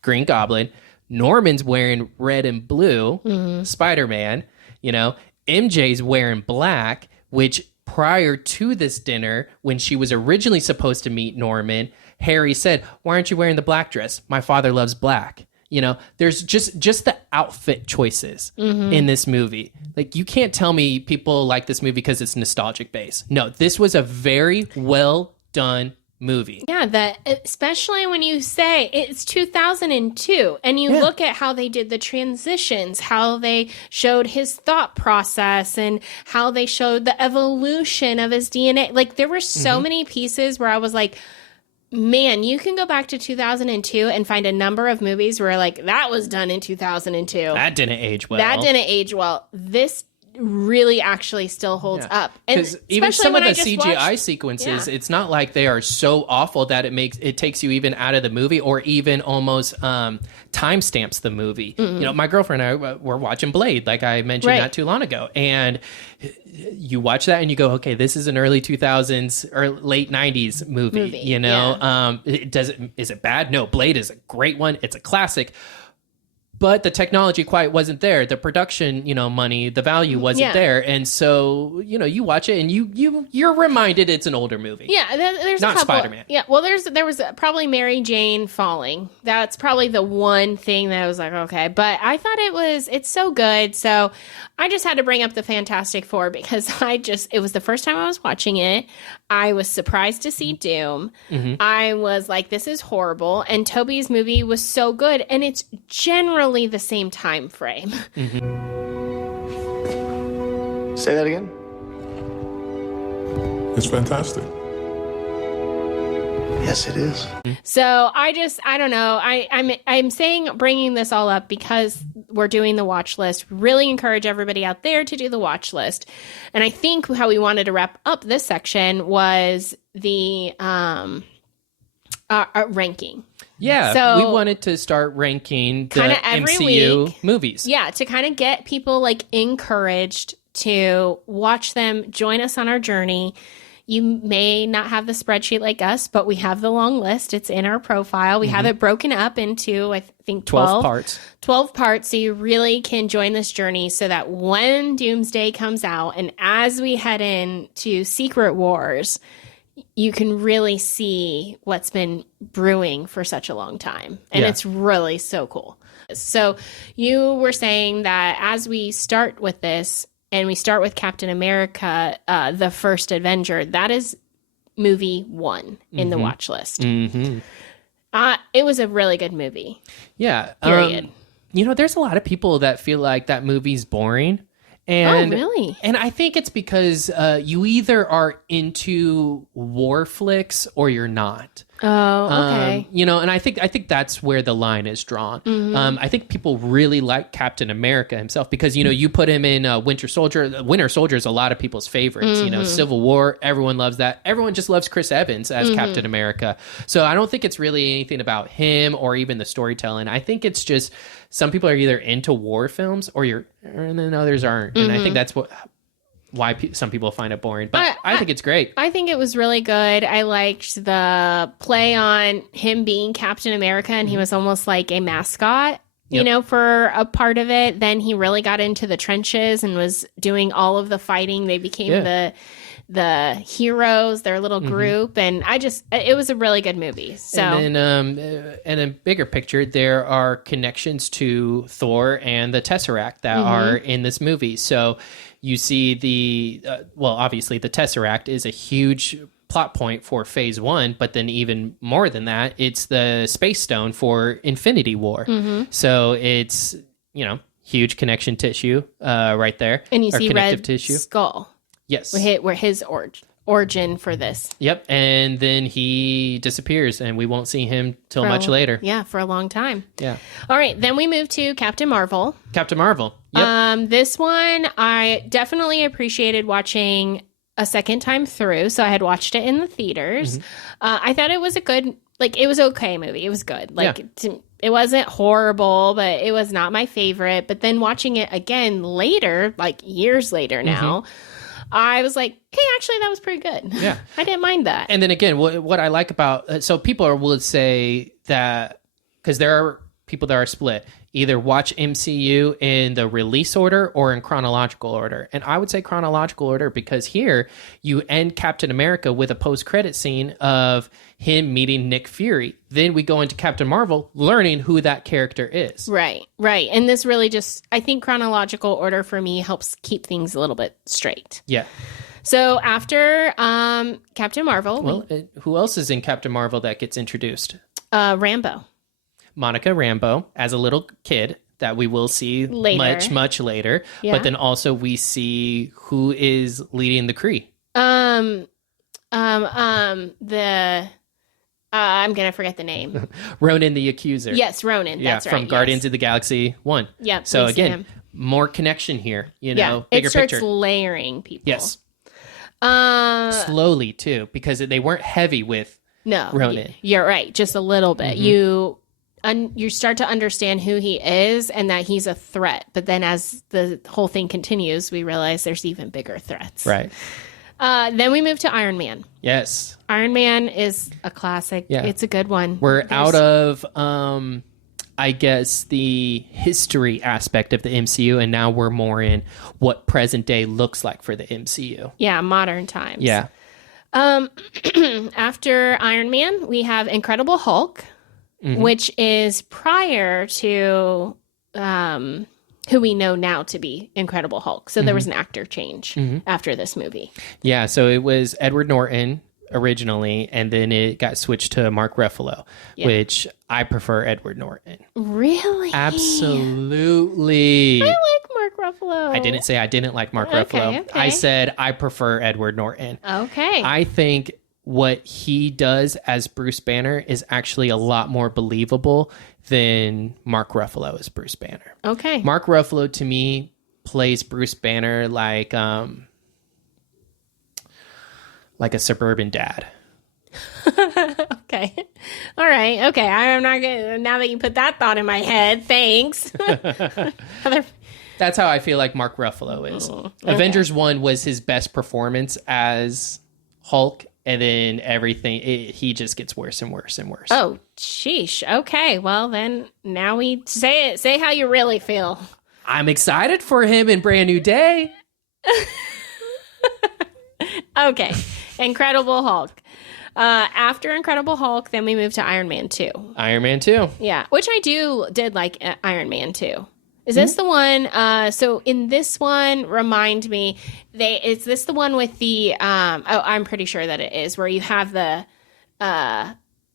Green Goblin. Norman's wearing red and blue, Spider-Man, MJ's wearing black, which prior to this dinner, when she was originally supposed to meet Norman, Harry said, "Why aren't you wearing the black dress? My father loves black." You know, there's just the outfit choices in this movie. Like, you can't tell me people like this movie because it's nostalgic based. No, this was a very well done movie. Yeah, especially when you say it's 2002 and you look at how they did the transitions, how they showed his thought process and how they showed the evolution of his DNA. Like, there were so many pieces where I was like, man, you can go back to 2002 and find a number of movies where, like, that was done in 2002. That didn't age well. This really actually still holds up. Because even some of the CGI sequences, it's not like they are so awful that it takes you even out of the movie or even almost timestamps the movie. You know, my girlfriend and I were watching Blade, like I mentioned not too long ago, and you watch that and you go, okay, this is an early 2000s or late 90s movie. You know, is it bad? No, Blade is a great one. It's a classic. But the technology quite wasn't there. The production, money, the value wasn't there. And so, you watch it and you're reminded it's an older movie. Yeah, there's not a couple. Spider-Man. Yeah, well, there was probably Mary Jane falling. That's probably the one thing that I was like, okay. But I thought it's so good. So I just had to bring up the Fantastic Four because it was the first time I was watching it. I was surprised to see Doom. I was like, this is horrible. And Tobey's movie was so good. And it's generally the same time frame. Say that again? It's fantastic. Yes, it is. So I don't know. I'm saying bringing this all up because we're doing the watch list. Really encourage everybody out there to do the watch list. And I think how we wanted to wrap up this section was the ranking. Yeah, so we wanted to start ranking the MCU movies. Yeah, to kind of get people like encouraged to watch them, join us on our journey. You may not have the spreadsheet like us, but we have the long list. It's in our profile. We have it broken up into, I think, 12 parts. 12 parts, so you really can join this journey so that when Doomsday comes out and as we head into Secret Wars, you can really see what's been brewing for such a long time. And it's really so cool. So you were saying that as we start with this, and we start with Captain America, the First Avenger, that is movie 1 in the watch list. It was a really good movie. Yeah. Period. There's a lot of people that feel like that movie's boring. And, really? And I think it's because you either are into war flicks or you're not. Oh, okay. And I think that's where the line is drawn. I think people really like Captain America himself because, you put him in Winter Soldier. Winter Soldier is a lot of people's favorites. Civil War, everyone loves that. Everyone just loves Chris Evans as Captain America. So I don't think it's really anything about him or even the storytelling. I think it's just some people are either into war films and then others aren't. And I think that's why some people find it boring, but I think it's great. I think it was really good. I liked the play on him being Captain America, and he was almost like a mascot, for a part of it. Then he really got into the trenches and was doing all of the fighting. They became the heroes, their little group, and it was a really good movie. So, and then in a bigger picture, there are connections to Thor and the Tesseract that are in this movie. So you see obviously the Tesseract is a huge plot point for Phase 1, but then even more than that, it's the Space Stone for Infinity War. So it's, huge connection tissue right there. And you see connective Red Skull. Yes. Where his origin for this. Yep. And then he disappears and we won't see him till much later. Yeah, for a long time. Yeah. All right. Then we move to Captain Marvel. Captain Marvel. Yep. This one, I definitely appreciated watching a second time through. So I had watched it in the theaters. I thought it was it was okay movie. It was good. It wasn't horrible, but it was not my favorite. But then watching it again later, years later now, I was like, hey, actually, that was pretty good. Yeah. I didn't mind that. And then again, what I like about... So people will say that... Because there are people that are split. Either watch MCU in the release order or in chronological order. And I would say chronological order because here you end Captain America with a post-credit scene of him meeting Nick Fury. Then we go into Captain Marvel learning who that character is. Right. And this really just, I think chronological order for me helps keep things a little bit straight. Yeah. So after Captain Marvel. Well, who else is in Captain Marvel that gets introduced? Rambo. Monica Rambeau as a little kid that we will see later. much later. Yeah. But then also we see who is leading the Kree. I'm gonna forget the name. Ronan the Accuser. Yes, Ronan. That's right. From Guardians of the Galaxy 1. Yep. So again, more connection here. Bigger it starts picture. layering people. Yes. Slowly too, because they weren't heavy with Ronan. You're right, just a little bit. You start to understand who he is and that he's a threat. But then as the whole thing continues, we realize there's even bigger threats. Right. Then we move to Iron Man. Yes. Iron Man is a classic. Yeah. It's a good one. We're out of, I guess, the history aspect of the MCU, and now we're more in what present day looks like for the MCU. Yeah, modern times. Yeah. After Iron Man, we have Incredible Hulk, which is prior to who we know now to be Incredible Hulk. So there was an actor change after this movie. Yeah, so it was Edward Norton originally, and then it got switched to Mark Ruffalo, which I prefer Edward Norton. Really? Absolutely. I like Mark Ruffalo. I didn't say I didn't like Mark Ruffalo. Okay. I said I prefer Edward Norton. Okay. I think what he does as Bruce Banner is actually a lot more believable than Mark Ruffalo as Bruce Banner. Okay. Mark Ruffalo, to me, plays Bruce Banner like a suburban dad. Okay. All right. Okay. I'm not gonna, now that you put that thought in my head, thanks. That's how I feel like Mark Ruffalo is. Okay. Avengers 1 was his best performance as Hulk, and then he just gets worse and worse and worse. Oh, sheesh. Okay. Well, then now we say how you really feel. I'm excited for him in Brand New Day. Okay. Incredible Hulk. After Incredible Hulk, then we move to Iron Man 2. Iron Man 2. Yeah, which I did like Iron Man 2. Is this the one? So in this one, remind me, is this the one with the? I'm pretty sure that it is, where you have the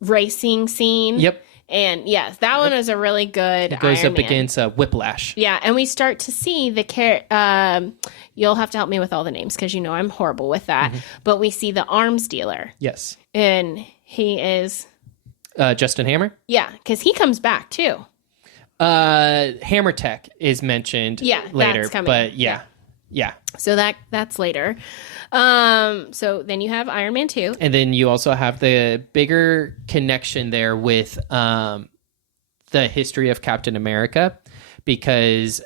racing scene. Yep. And yes, that one was a really good. It goes Iron up Man. against Whiplash. Yeah, and we start to see the you'll have to help me with all the names because you know I'm horrible with that. But we see the arms dealer. Yes. And he is Justin Hammer. Yeah, because he comes back too. Hammer Tech is mentioned later, that's coming. but yeah. So that's later. So then you have Iron Man 2. And then you also have the bigger connection there with the history of Captain America, because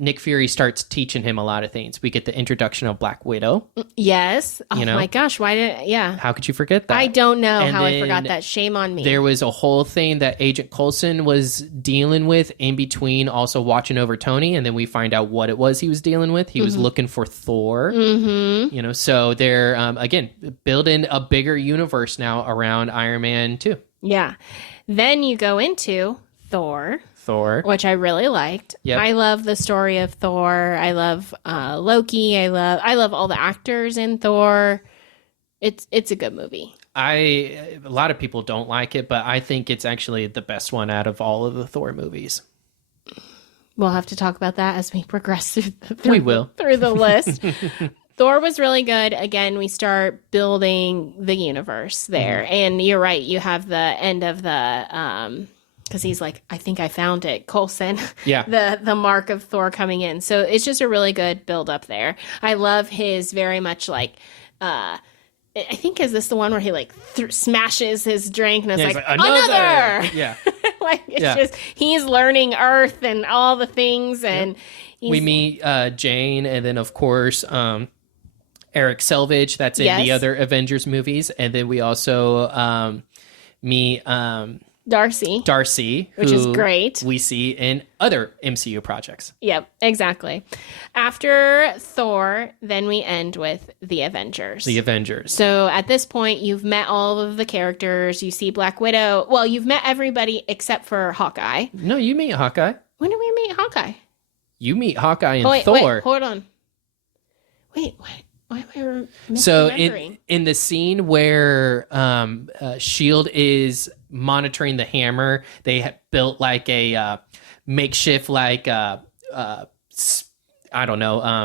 Nick Fury starts teaching him a lot of things. We get the introduction of Black Widow. Yes. Oh my gosh. How could you forget that? I don't know and how I forgot that. Shame on me. There was a whole thing that Agent Coulson was dealing with in between, also watching over Tony. And then we find out what it was he was dealing with. He was looking for Thor. So they're, again, building a bigger universe now around Iron Man 2. Yeah. Then you go into Thor, which I really liked. Yep. I love the story of Thor. I love Loki. I love all the actors in Thor. It's a good movie. A lot of people don't like it, but I think it's actually the best one out of all of the Thor movies. We'll have to talk about that as we progress through the list. Thor was really good. Again, we start building the universe there. And you're right. You have the end of the because he's like, I think I found it, Coulson. Yeah. The mark of Thor coming in. So it's just a really good build up there. I love his very much like, I think, is this the one where he like smashes his drink and it's like another. Yeah. Like it's just, he's learning Earth and all the things. And we meet Jane, and then of course, Eric Selvage. That's in the other Avengers movies. And then we also meet, Darcy, which is who great. we see in other MCU projects. Yep, exactly. After Thor, then we end with the Avengers. So at this point, you've met all of the characters. You see Black Widow. Well, you've met everybody except for Hawkeye. No, you meet Hawkeye. When do we meet Hawkeye? You meet Hawkeye and Thor. Wait, hold on. Wait, what? Why am I misremembering? In the scene where Shield is monitoring the hammer, they built like a makeshift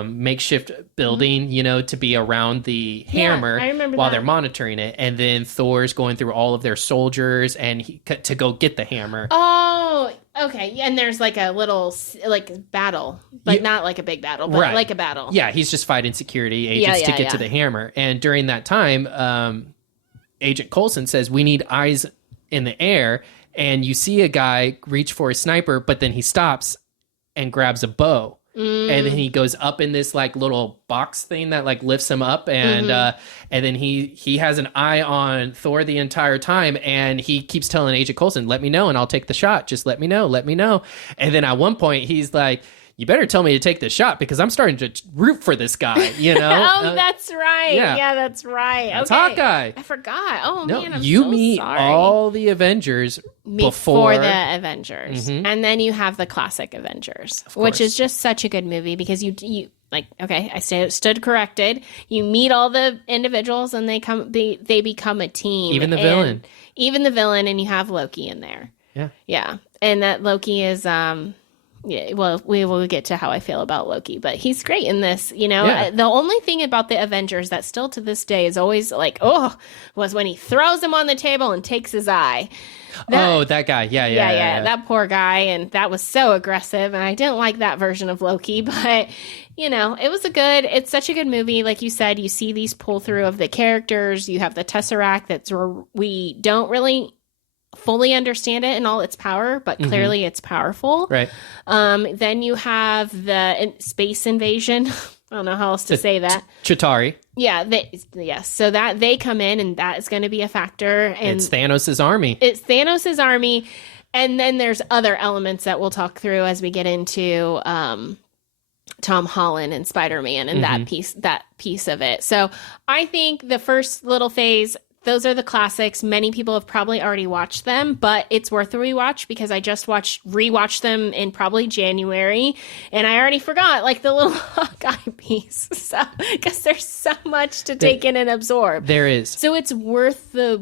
makeshift building, to be around the hammer while they're monitoring it. And then Thor's going through all of their soldiers and to go get the hammer. Oh, okay. And there's like a little battle, but not like a big battle, but like a battle. Yeah, he's just fighting security agents to get to the hammer. And during that time, Agent Coulson says, we need eyes in the air. And you see a guy reach for a sniper, but then he stops and grabs a bow. And then he goes up in this like little box thing that like lifts him up, and then he has an eye on Thor the entire time, and he keeps telling Agent Coulson, "Let me know, and I'll take the shot. Just let me know." And then at one point, he's like, "You better tell me to take the shot because I'm starting to root for this guy." Oh, that's right. Yeah, that's right. That's okay. Hawkeye. I forgot. Oh no, man, I'm you so meet sorry. all the Avengers before the Avengers, and then you have the classic Avengers, which is just such a good movie because you like. Okay, I stood corrected. You meet all the individuals, and they become a team. Even the villain, and you have Loki in there. Yeah, and that Loki is Yeah, well, we will get to how I feel about Loki, but he's great in this, The only thing about the Avengers that still to this day is always like, was when he throws him on the table and takes his eye. That guy. Yeah. That poor guy. And that was so aggressive. And I didn't like that version of Loki, but, it's such a good movie. Like you said, you see these pull through of the characters. You have the Tesseract that's where we don't really fully understand it in all its power, but clearly it's powerful. Right. Then you have the space invasion. I don't know how else to say that. Chitauri. Yeah. So that they come in, and that is going to be a factor. And it's Thanos' army. And then there's other elements that we'll talk through as we get into Tom Holland and Spider-Man and that piece of it. So I think the first little phase, those are the classics. Many people have probably already watched them, but it's worth a rewatch because I just rewatched them in probably January, and I already forgot like the little Hawkeye piece. So because there's so much to take in and absorb. There is. So it is worth the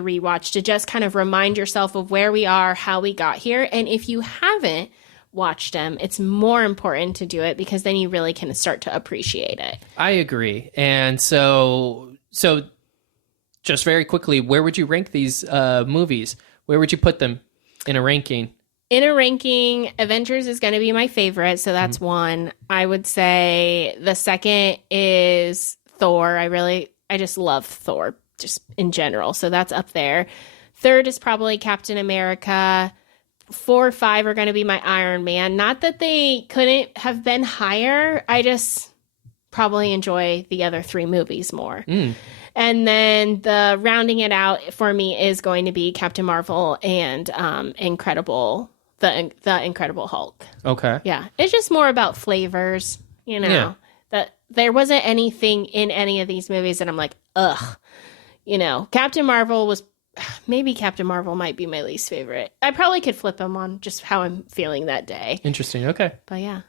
rewatch to just kind of remind yourself of where we are, how we got here, and if you haven't watched them, it's more important to do it because then you really can start to appreciate it. I agree. And so just very quickly, where would you rank these movies? Where would you put them in a ranking? In a ranking, Avengers is going to be my favorite, so that's one. I would say the second is Thor. I just love Thor, just in general, so that's up there. Third is probably Captain America. 4 or 5 are going to be my Iron Man. Not that they couldn't have been higher. I just probably enjoy the other 3 movies more. And then the rounding it out for me is going to be Captain Marvel and the Incredible Hulk. Okay. Yeah. It's just more about flavors, that there wasn't anything in any of these movies that I'm like, ugh. Captain Marvel might be my least favorite. I probably could flip them on just how I'm feeling that day. Interesting. Okay. But yeah.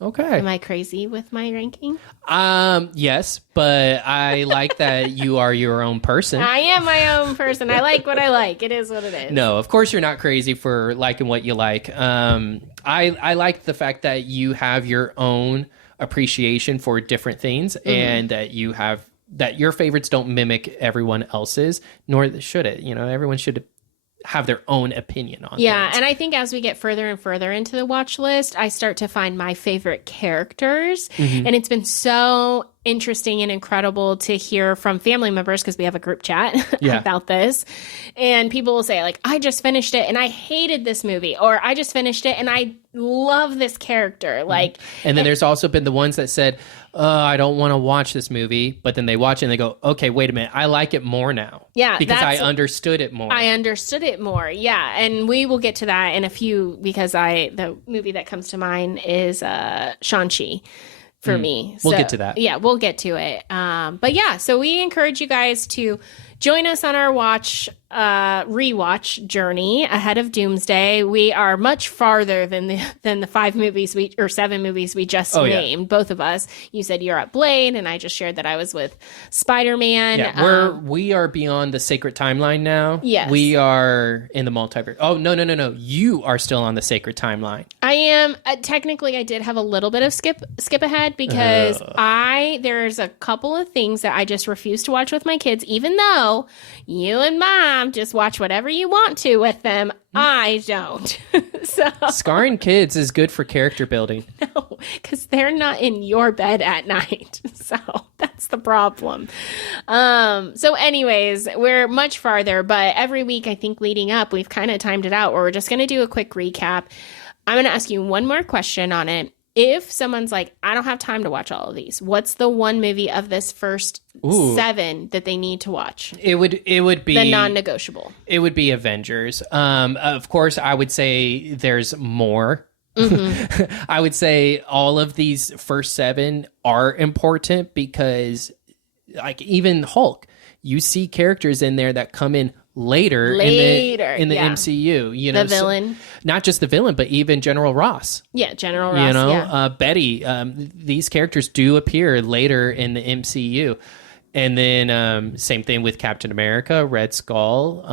Okay. Am I crazy with my ranking? Yes, but I like that you are your own person. I am my own person. I like what I like. It is what it is. No, of course you're not crazy for liking what you like. I like the fact that you have your own appreciation for different things and that your favorites don't mimic everyone else's, nor should it. Everyone should have their own opinion on things. And I think as we get further and further into the watch list, I start to find my favorite characters. And it's been so interesting and incredible to hear from family members, because we have a group chat about this. And people will say, like, I just finished it and I hated this movie, or I just finished it and I love this character. Like, and then there's also been the ones that said, I don't want to watch this movie, but then they watch it and they go, okay, wait a minute, I like it more now. Yeah, because I understood it more. I understood it more. Yeah, and we will get to that in a few because the movie that comes to mind is Shang-Chi. For me. We'll get to that. Yeah, we'll get to it. But yeah, so we encourage you guys to join us on our rewatch journey ahead of Doomsday. We are much farther than the 7 movies we just named, both of us. You said you're at Blade, and I just shared that I was with Spider-Man. Yeah, we are beyond the sacred timeline now. Yes. We are in the multiverse. Oh, no. You are still on the sacred timeline. I am. Technically, I did have a little bit of skip ahead because there's a couple of things that I just refuse to watch with my kids, even though you and Mom just watch whatever you want to with them. I don't. So scarring kids is good for character building. No, because they're not in your bed at night. So that's the problem. So anyways, we're much farther, but every week I think leading up, we've kind of timed it out where we're just going to do a quick recap. I'm going to ask you one more question on it. If someone's like, I don't have time to watch all of these, what's the one movie of this first 7 that they need to watch? It would be the non-negotiable. It would be Avengers. Of course, I would say there's more. Mm-hmm. I would say all of these first 7 are important because, like, even Hulk, you see characters in there that come in later in the MCU, you know, the villain, not just the villain, but even General Ross. Yeah, General Ross. Betty. These characters do appear later in the MCU, and then same thing with Captain America, Red Skull.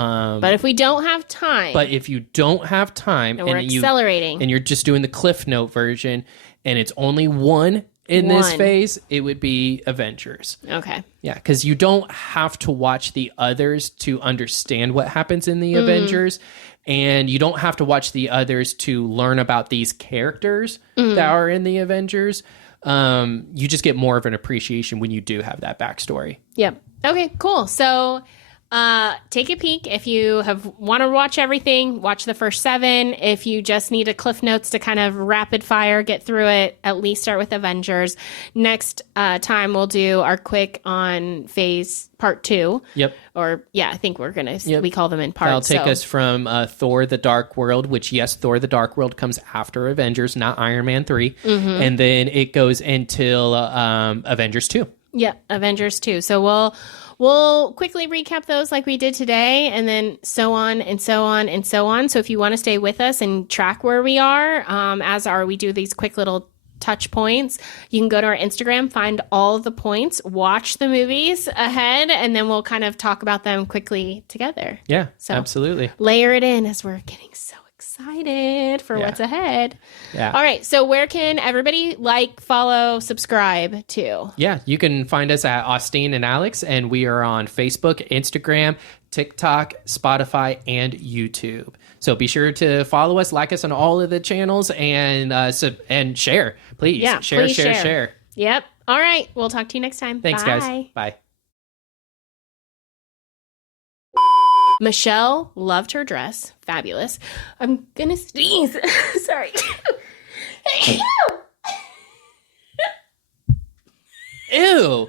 But if we don't have time, and we're accelerating, and you're just doing the Cliff Note version, and it's only one. In this phase, it would be Avengers. Okay. Yeah, because you don't have to watch the others to understand what happens in the Avengers. And you don't have to watch the others to learn about these characters that are in the Avengers. You just get more of an appreciation when you do have that backstory. Yep. Okay, cool. So take a peek. If you want to watch everything, watch the first 7. If you just need a Cliff Notes to kind of rapid fire get through it, at least start with Avengers. Next time we'll do our quick on phase part 2. Yep. Or I think we're gonna we call them in parts. That'll take us from Thor: The Dark World, which Thor: The Dark World comes after Avengers, not Iron Man 3, and then it goes until Avengers 2. Yeah, Avengers 2. So we'll quickly recap those like we did today, and then so on and so on and so on. So if you want to stay with us and track where we are, we do these quick little touch points, you can go to our Instagram, find all the points, watch the movies ahead, and then we'll kind of talk about them quickly together. Yeah, so absolutely. Layer it in as we're getting so excited for what's ahead. Yeah. All right. So where can everybody follow, subscribe to? Yeah, you can find us at Austine and Alex, and we are on Facebook, Instagram, TikTok, Spotify, and YouTube. So be sure to follow us, like us on all of the channels, and share, please. Yeah, share. Yep. All right. We'll talk to you next time. Thanks, Bye. guys. Bye. Michelle loved her dress. Fabulous. I'm gonna sneeze. Sorry. Ew.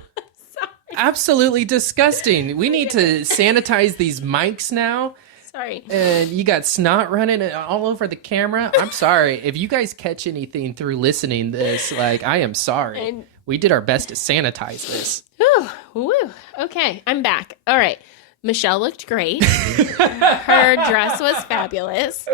Absolutely disgusting. We need to sanitize these mics now. Sorry. And you got snot running all over the camera. I'm sorry. If you guys catch anything through listening this, I am sorry. We did our best to sanitize this. Whew. Okay, I'm back. All right. Michelle looked great. Her dress was fabulous.